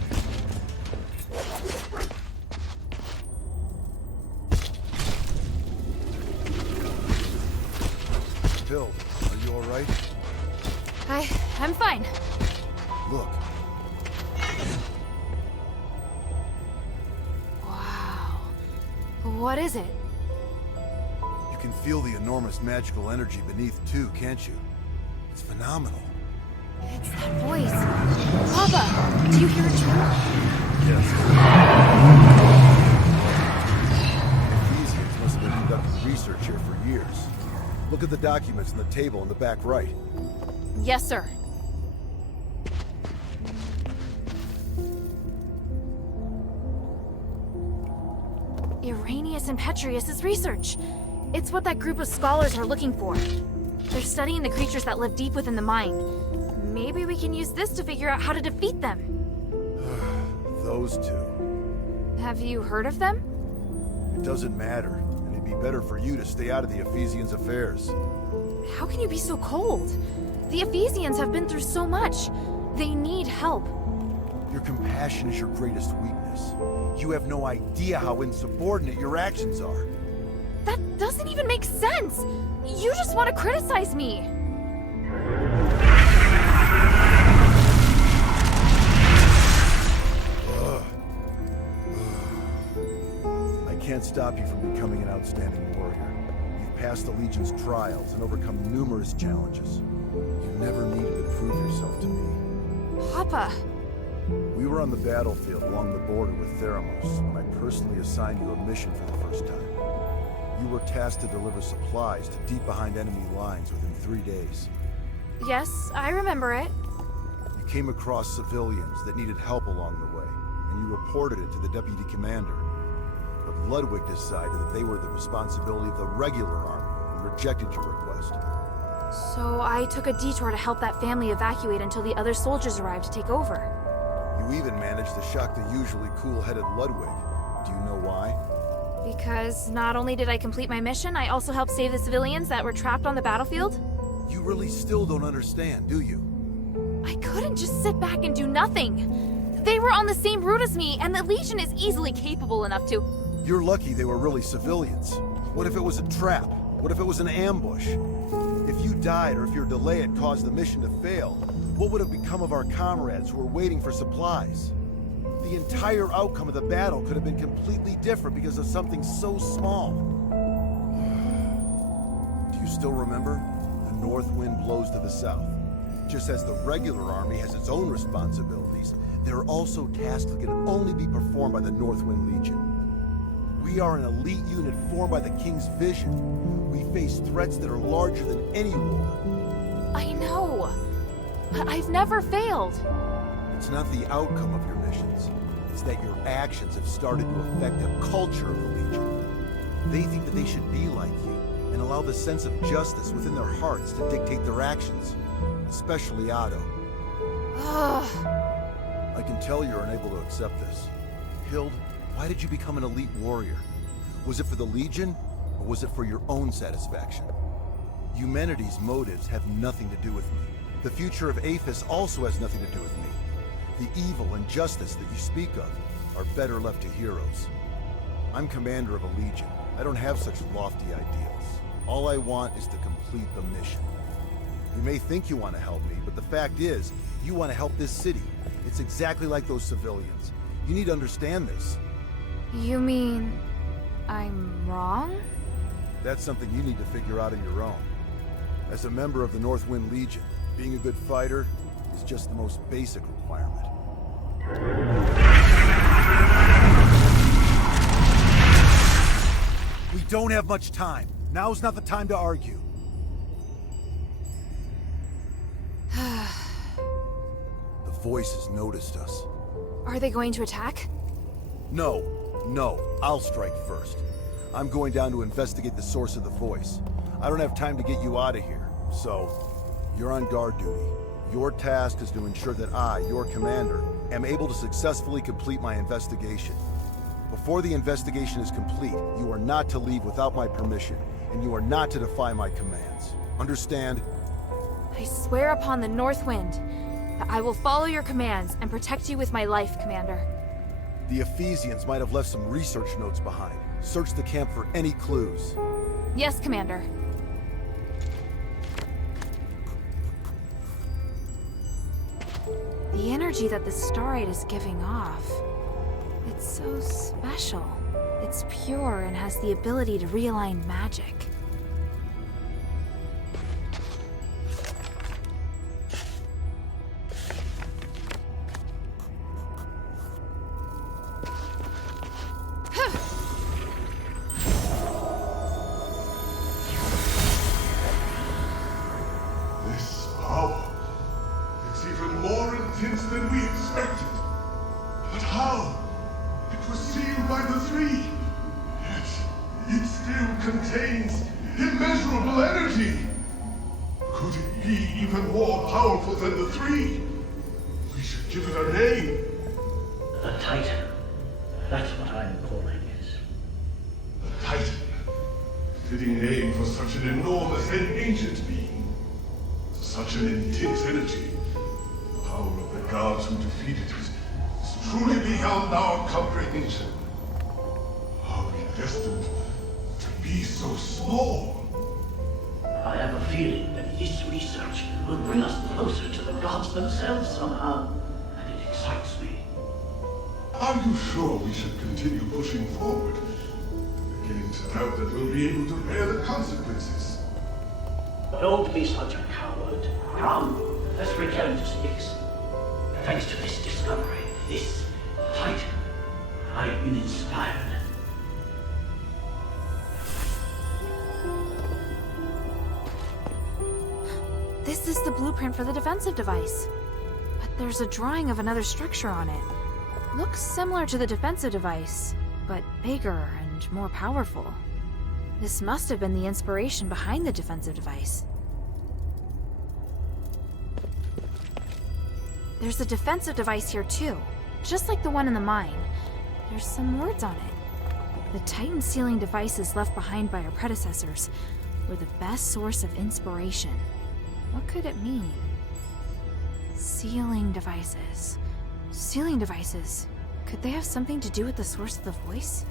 Bill, are you alright? I'm fine. Look. Wow. What is it? You can feel the enormous magical energy beneath too, can't you? It's phenomenal. It's that voice. Papa, do you hear it too? Yes. Ephesians must have been conducting research here for years. Look at the documents on the table in the back right. Yes, sir. Irenaeus and Petrius' research. It's what that group of scholars are looking for. They're studying the creatures that live deep within the mind. Maybe we can use this to figure out how to defeat them. Those two. Have you heard of them? It doesn't matter, and it'd be better for you to stay out of the Ephesians' affairs. How can you be so cold? The Ephesians have been through so much. They need help. Your compassion is your greatest weakness. You have no idea how insubordinate your actions are. That doesn't even make sense! You just want to criticize me! I can't stop you from becoming an outstanding warrior. You've passed the Legion's trials and overcome numerous challenges. You never needed to prove yourself to me. Papa! We were on the battlefield along the border with Theramos when I personally assigned you a mission for the first time. You were tasked to deliver supplies to deep behind enemy lines within 3 days. Yes, I remember it. You came across civilians that needed help along the way, and you reported it to the deputy commander. But Ludwig decided that they were the responsibility of the regular army and rejected your request. So I took a detour to help that family evacuate until the other soldiers arrived to take over. You even managed to shock the usually cool-headed Ludwig. Do you know why? Because not only did I complete my mission, I also helped save the civilians that were trapped on the battlefield. You really still don't understand, do you? I couldn't just sit back and do nothing. They were on the same route as me, and the Legion is easily capable enough to... You're lucky they were really civilians. What if it was a trap? What if it was an ambush? If you died or if your delay had caused the mission to fail, what would have become of our comrades who were waiting for supplies? The entire outcome of the battle could have been completely different because of something so small. Do you still remember? The north wind blows to the south. Just as the regular army has its own responsibilities, there are also tasks that can only be performed by the Northwind Legion. We are an elite unit formed by the King's vision. We face threats that are larger than any war. I know, but I've never failed. It's not the outcome of your missions. It's that your actions have started to affect the culture of the Legion. They think that they should be like you, and allow the sense of justice within their hearts to dictate their actions. Especially Otto. I can tell you're unable to accept this. Hild, why did you become an elite warrior? Was it for the Legion, or was it for your own satisfaction? Humanity's motives have nothing to do with me. The future of Aphis also has nothing to do with me. The evil and justice that you speak of are better left to heroes. I'm commander of a Legion. I don't have such lofty ideals. All I want is to complete the mission. You may think you want to help me, but the fact is, you want to help this city. It's exactly like those civilians. You need to understand this. You mean... I'm wrong? That's something you need to figure out on your own. As a member of the Northwind Legion, being a good fighter is just the most basic requirement. We don't have much time. Now's not the time to argue. The voices noticed us. Are they going to attack? No, I'll strike first. I'm going down to investigate the source of the voice. I don't have time to get you out of here, so you're on guard duty. Your task is to ensure that I, your commander, am able to successfully complete my investigation. Before the investigation is complete, you are not to leave without my permission, and you are not to defy my commands. Understand? I swear upon the North Wind that I will follow your commands and protect you with my life, Commander. The Ephesians might have left some research notes behind. Search the camp for any clues. Yes, Commander. The energy that the Starite is giving off, it's so special. It's pure and has the ability to realign magic. This power, it's even more intense than we expected. But how? It was sealed by the three. contains immeasurable energy. Could it be even more powerful than the three? We should give it a name. The Titan. That's what I'm calling it. The Titan. Fitting name for such an enormous and ancient being. Such an intense energy. The power of the gods who defeated it is truly beyond our comprehension. Are we destined to be so small? I have a feeling that this research will bring us closer to the gods themselves somehow, and it excites me. Are you sure we should continue pushing forward? I'm beginning to doubt that we'll be able to bear the consequences. Don't be such a coward. Come, let's return to Styx. Thanks to this discovery, this Titan, I've been inspired. This is the blueprint for the defensive device. But there's a drawing of another structure on it. Looks similar to the defensive device, but bigger and more powerful. This must have been the inspiration behind the defensive device. There's a defensive device here too, just like the one in the mine. There's some words on it. The Titan sealing devices left behind by our predecessors were the best source of inspiration. What could it mean? Sealing devices. Sealing devices. Could they have something to do with the source of the voice?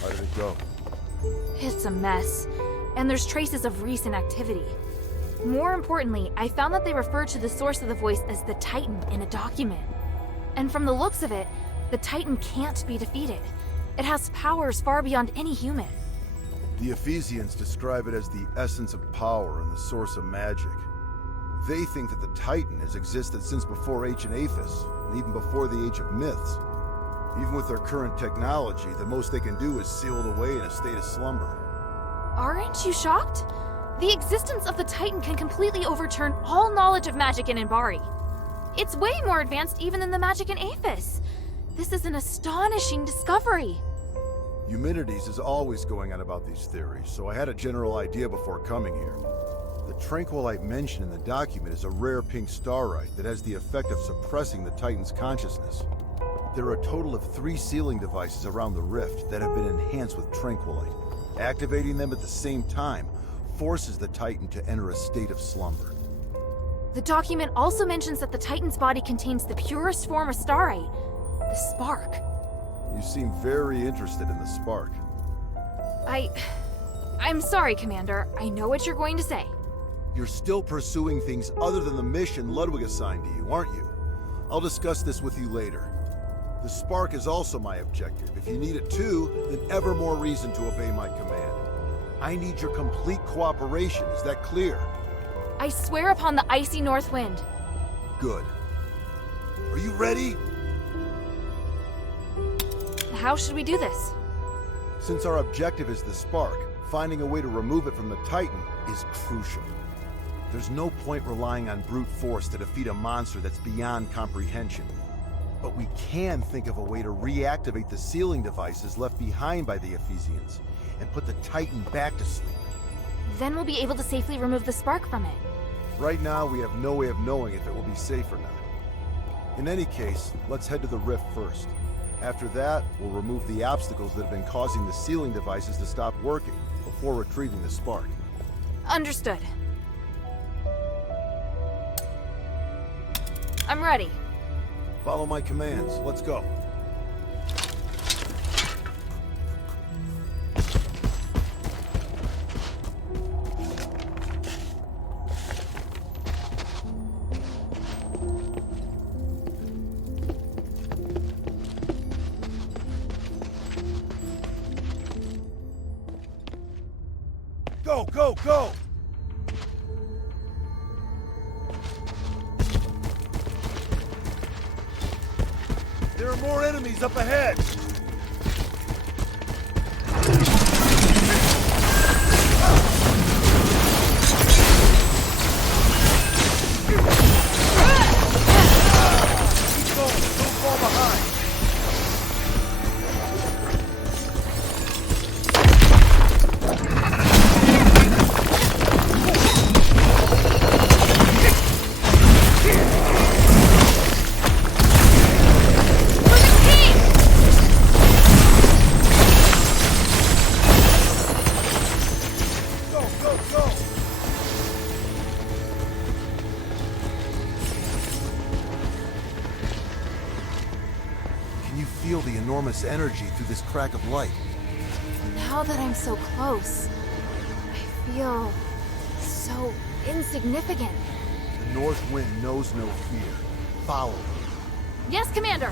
How did it go? It's a mess, and there's traces of recent activity. More importantly, I found that they refer to the source of the voice as the Titan in a document. And from the looks of it, the Titan can't be defeated. It has powers far beyond any human. The Ephesians describe it as the essence of power and the source of magic. They think that the Titan has existed since before ancient Aphis, and even before the Age of Myths. Even with their current technology, the most they can do is seal it away in a state of slumber. Aren't you shocked? The existence of the Titan can completely overturn all knowledge of magic in Inbari. It's way more advanced even than the magic in Aphis. This is an astonishing discovery. Eumenides is always going on about these theories, so I had a general idea before coming here. The tranquilite mentioned in the document is a rare pink starite that has the effect of suppressing the Titan's consciousness. There are a total of 3 sealing devices around the rift that have been enhanced with tranquilite. Activating them at the same time forces the Titan to enter a state of slumber. The document also mentions that the Titan's body contains the purest form of starite, the spark. You seem very interested in the spark. I'm sorry, Commander. I know what you're going to say. You're still pursuing things other than the mission Ludwig assigned to you, aren't you? I'll discuss this with you later. The spark is also my objective. If you need it too, then ever more reason to obey my command. I need your complete cooperation, is that clear? I swear upon the icy north wind. Good. Are you ready? How should we do this? Since our objective is the spark, finding a way to remove it from the Titan is crucial. There's no point relying on brute force to defeat a monster that's beyond comprehension. But we can think of a way to reactivate the sealing devices left behind by the Ephesians and put the Titan back to sleep. Then we'll be able to safely remove the spark from it. Right now, we have no way of knowing if it will be safe or not. In any case, let's head to the rift first. After that, we'll remove the obstacles that have been causing the sealing devices to stop working before retrieving the spark. Understood. I'm ready. Follow my commands. Let's go. Go, go, go! There are more enemies up ahead! Keep going, don't fall behind! Feel the enormous energy through this crack of light. Now that I'm so close, I feel so insignificant. The North Wind knows no fear. Follow her. Yes, Commander!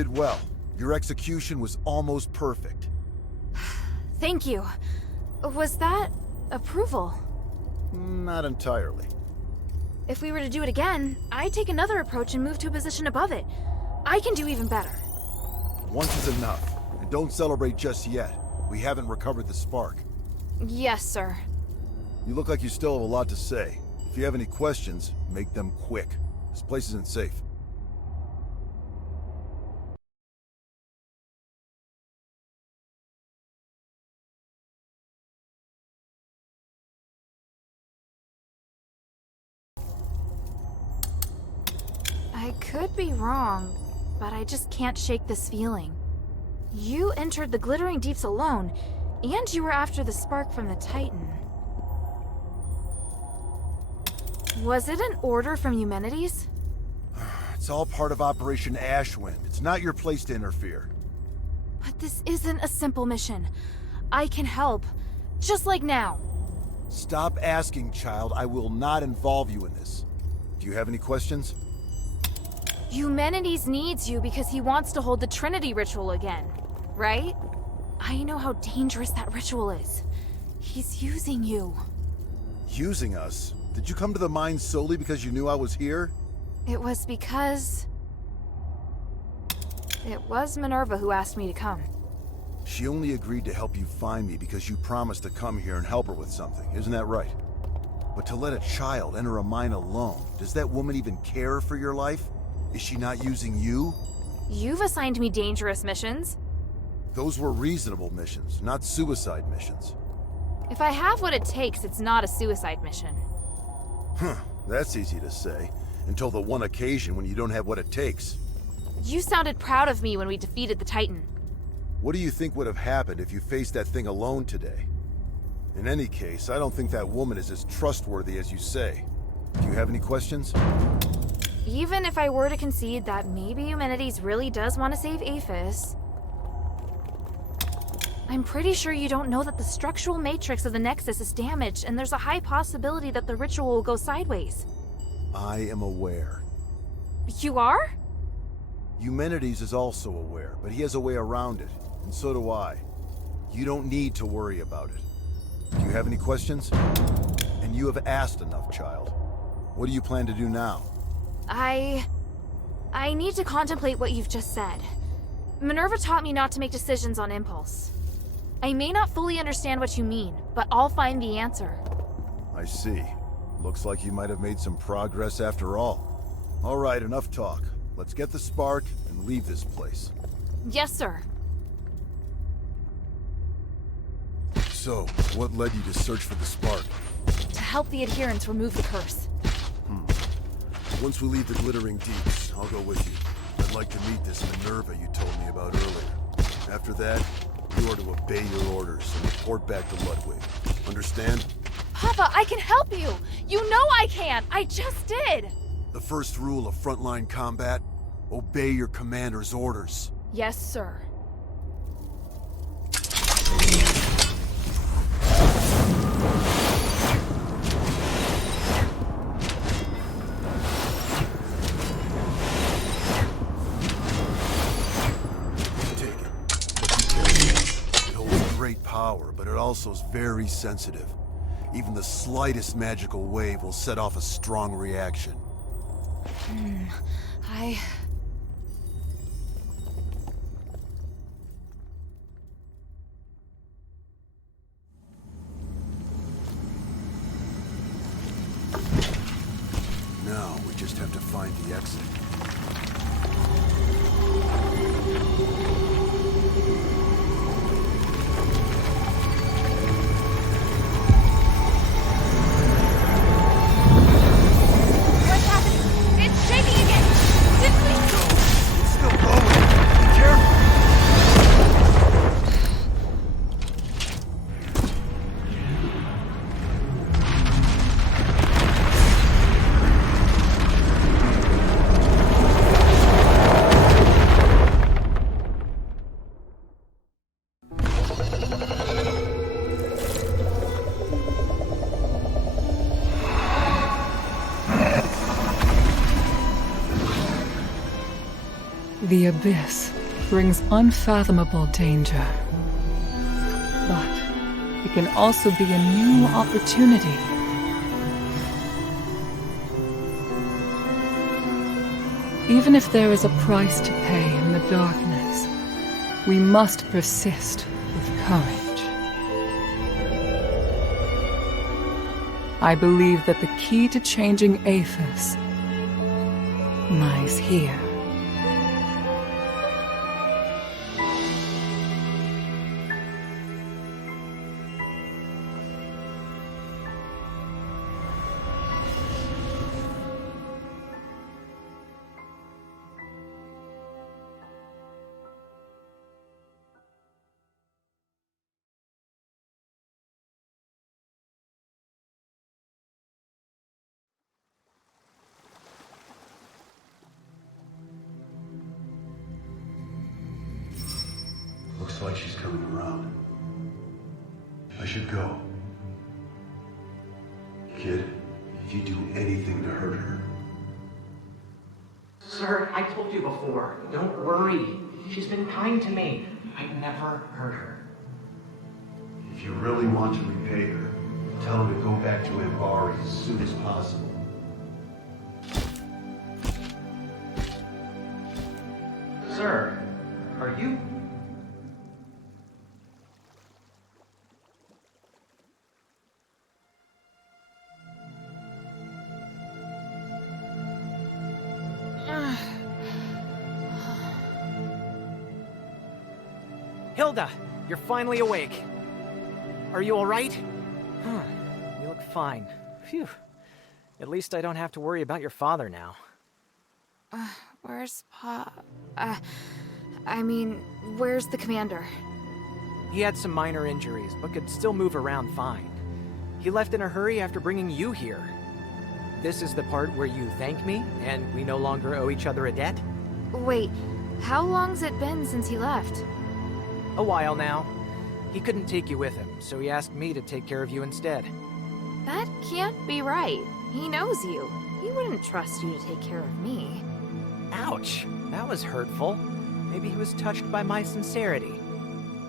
did well. Your execution was almost perfect. Thank you. Was that approval? Not entirely. If we were to do it again, I'd take another approach and move to a position above it. I can do even better. Once is enough. And don't celebrate just yet. We haven't recovered the spark. Yes, sir. You look like you still have a lot to say. If you have any questions, make them quick. This place isn't safe. I could be wrong, but I just can't shake this feeling. You entered the Glittering Deeps alone, and you were after the spark from the Titan. Was it an order from Eumenides? It's all part of Operation Ashwind. It's not your place to interfere. But this isn't a simple mission. I can help, just like now. Stop asking, child. I will not involve you in this. Do you have any questions? Eumenides needs you because he wants to hold the Trinity ritual again, right? I know how dangerous that ritual is. He's using you. Using us? Did you come to the mine solely because you knew I was here? It was because... It was Minerva who asked me to come. She only agreed to help you find me because you promised to come here and help her with something, isn't that right? But to let a child enter a mine alone, does that woman even care for your life? Is she not using you? You've assigned me dangerous missions. Those were reasonable missions, not suicide missions. If I have what it takes, it's not a suicide mission. Huh, that's easy to say. Until the one occasion when you don't have what it takes. You sounded proud of me when we defeated the Titan. What do you think would have happened if you faced that thing alone today? In any case, I don't think that woman is as trustworthy as you say. Do you have any questions? Even if I were to concede that maybe Eumenides really does want to save Aphis, I'm pretty sure you don't know that the structural matrix of the Nexus is damaged, and there's a high possibility that the ritual will go sideways. I am aware. You are? Eumenides is also aware, but he has a way around it, and so do I. You don't need to worry about it. Do you have any questions? And you have asked enough, child. What do you plan to do now? I need to contemplate what you've just said. Minerva taught me not to make decisions on impulse. I may not fully understand what you mean, but I'll find the answer. I see. Looks like you might have made some progress after all. All right, enough talk. Let's get the spark and leave this place. Yes, sir. So, what led you to search for the spark? To help the adherents remove the curse. Once we leave the Glittering Deeps, I'll go with you. I'd like to meet this Minerva you told me about earlier. After that, you are to obey your orders and report back to Ludwig. Understand? Papa, I can help you! You know I can! I just did! The first rule of frontline combat? Obey your commander's orders. Yes, sir. Power, but it also is very sensitive. Even the slightest magical wave will set off a strong reaction. Now we just have to find the exit. The abyss brings unfathomable danger. But it can also be a new opportunity. Even if there is a price to pay in the darkness, we must persist with courage. I believe that the key to changing Aphis lies here. Looks like she's coming around. I should go. Kid, if you do anything to hurt her... Sir, I told you before. Don't worry. She's been kind to me. I never hurt her. If you really want to repay her, tell her to go back to Ambari as soon as possible. Sir, are you... Hilda, you're finally awake. Are you all right? You look fine. Phew. At least I don't have to worry about your father now. Where's Pa? Where's the commander? He had some minor injuries, but could still move around fine. He left in a hurry after bringing you here. This is the part where you thank me, and we no longer owe each other a debt? Wait, how long's it been since he left? A while now. He couldn't take you with him, so he asked me to take care of you instead. That can't be right. He knows you. He wouldn't trust you to take care of me. Ouch! That was hurtful. Maybe he was touched by my sincerity.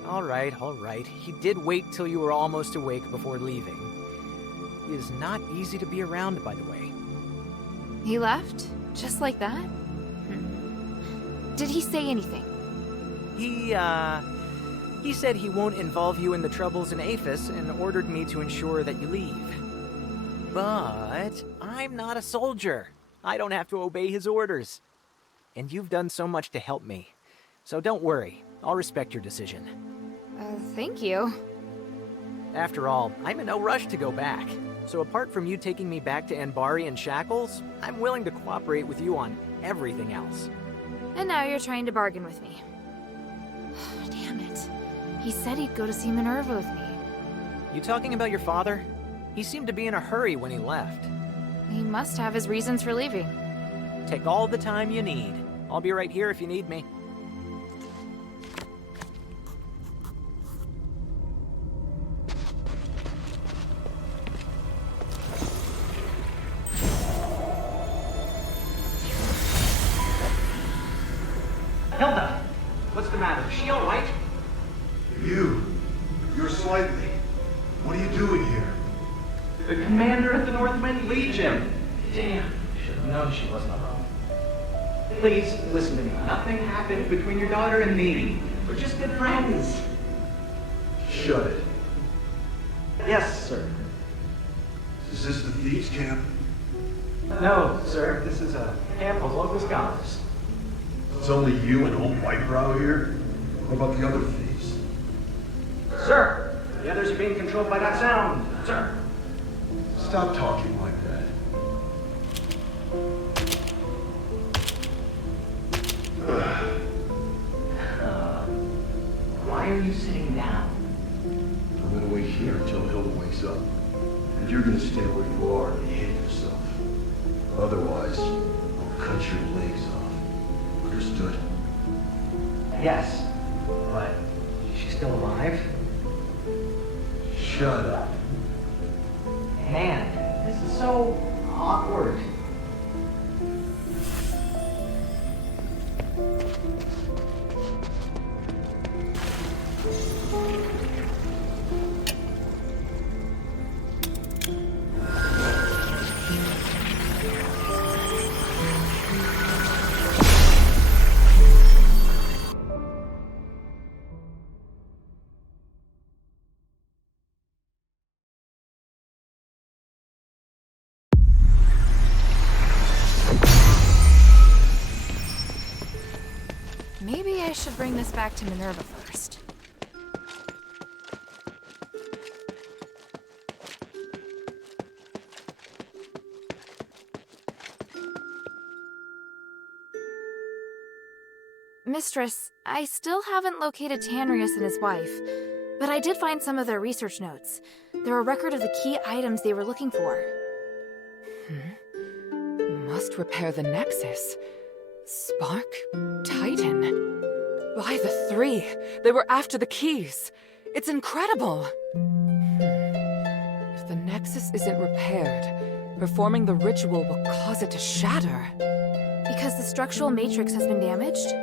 All right. He did wait till you were almost awake before leaving. He is not easy to be around, by the way. He left? Just like that? Did he say anything? He said he won't involve you in the troubles in Aphis and ordered me to ensure that you leave. But I'm not a soldier. I don't have to obey his orders. And you've done so much to help me. So don't worry. I'll respect your decision. Thank you. After all, I'm in no rush to go back. So apart from you taking me back to Ambari in shackles, I'm willing to cooperate with you on everything else. And now you're trying to bargain with me. Damn it. He said he'd go to see Minerva with me. You talking about your father? He seemed to be in a hurry when he left. He must have his reasons for leaving. Take all the time you need. I'll be right here if you need me. Hilda! What's the matter? Is she all right? You're slightly. What are you doing here? The commander at the Northwind Legion. Damn. Should have known she wasn't alone. Please, listen to me. Nothing happened between your daughter and me. We're just good friends. Shut it. Yes, sir. Is this the thieves' camp? No, sir. This is a camp of local scholars. It's only you and old Whitebrow here? What about the other thieves? Sir! The others are being controlled by that sound, sir. Stop talking like that. Why are you sitting down? I'm gonna wait here until Hilda wakes up. And you're gonna stay where you are and behave yourself. Otherwise, I'll cut your legs off. Understood? Yes, but she's still alive? Shut up. Man, this is so awkward. I should bring this back to Minerva first. Mistress, I still haven't located Tanrius and his wife, but I did find some of their research notes. They're a record of the key items they were looking for. Must repair the Nexus. Spark? Titan? By the three! They were after the keys! It's incredible! If the Nexus isn't repaired, performing the ritual will cause it to shatter. Because the structural matrix has been damaged?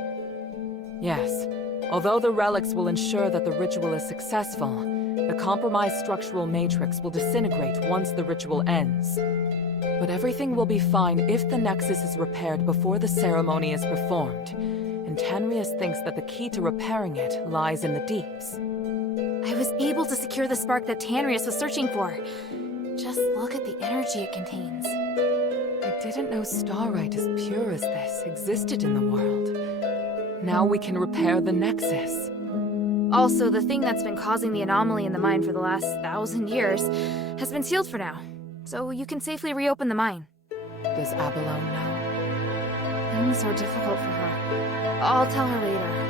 Yes. Although the relics will ensure that the ritual is successful, the compromised structural matrix will disintegrate once the ritual ends. But everything will be fine if the Nexus is repaired before the ceremony is performed, and Tanrius thinks that the key to repairing it lies in the deeps. I was able to secure the spark that Tanrius was searching for. Just look at the energy it contains. I didn't know starite as pure as this existed in the world. Now we can repair the Nexus. Also, the thing that's been causing the anomaly in the mine for the last 1,000 years has been sealed for now, so you can safely reopen the mine. Does Abalone know? Things are difficult for her. I'll tell her later.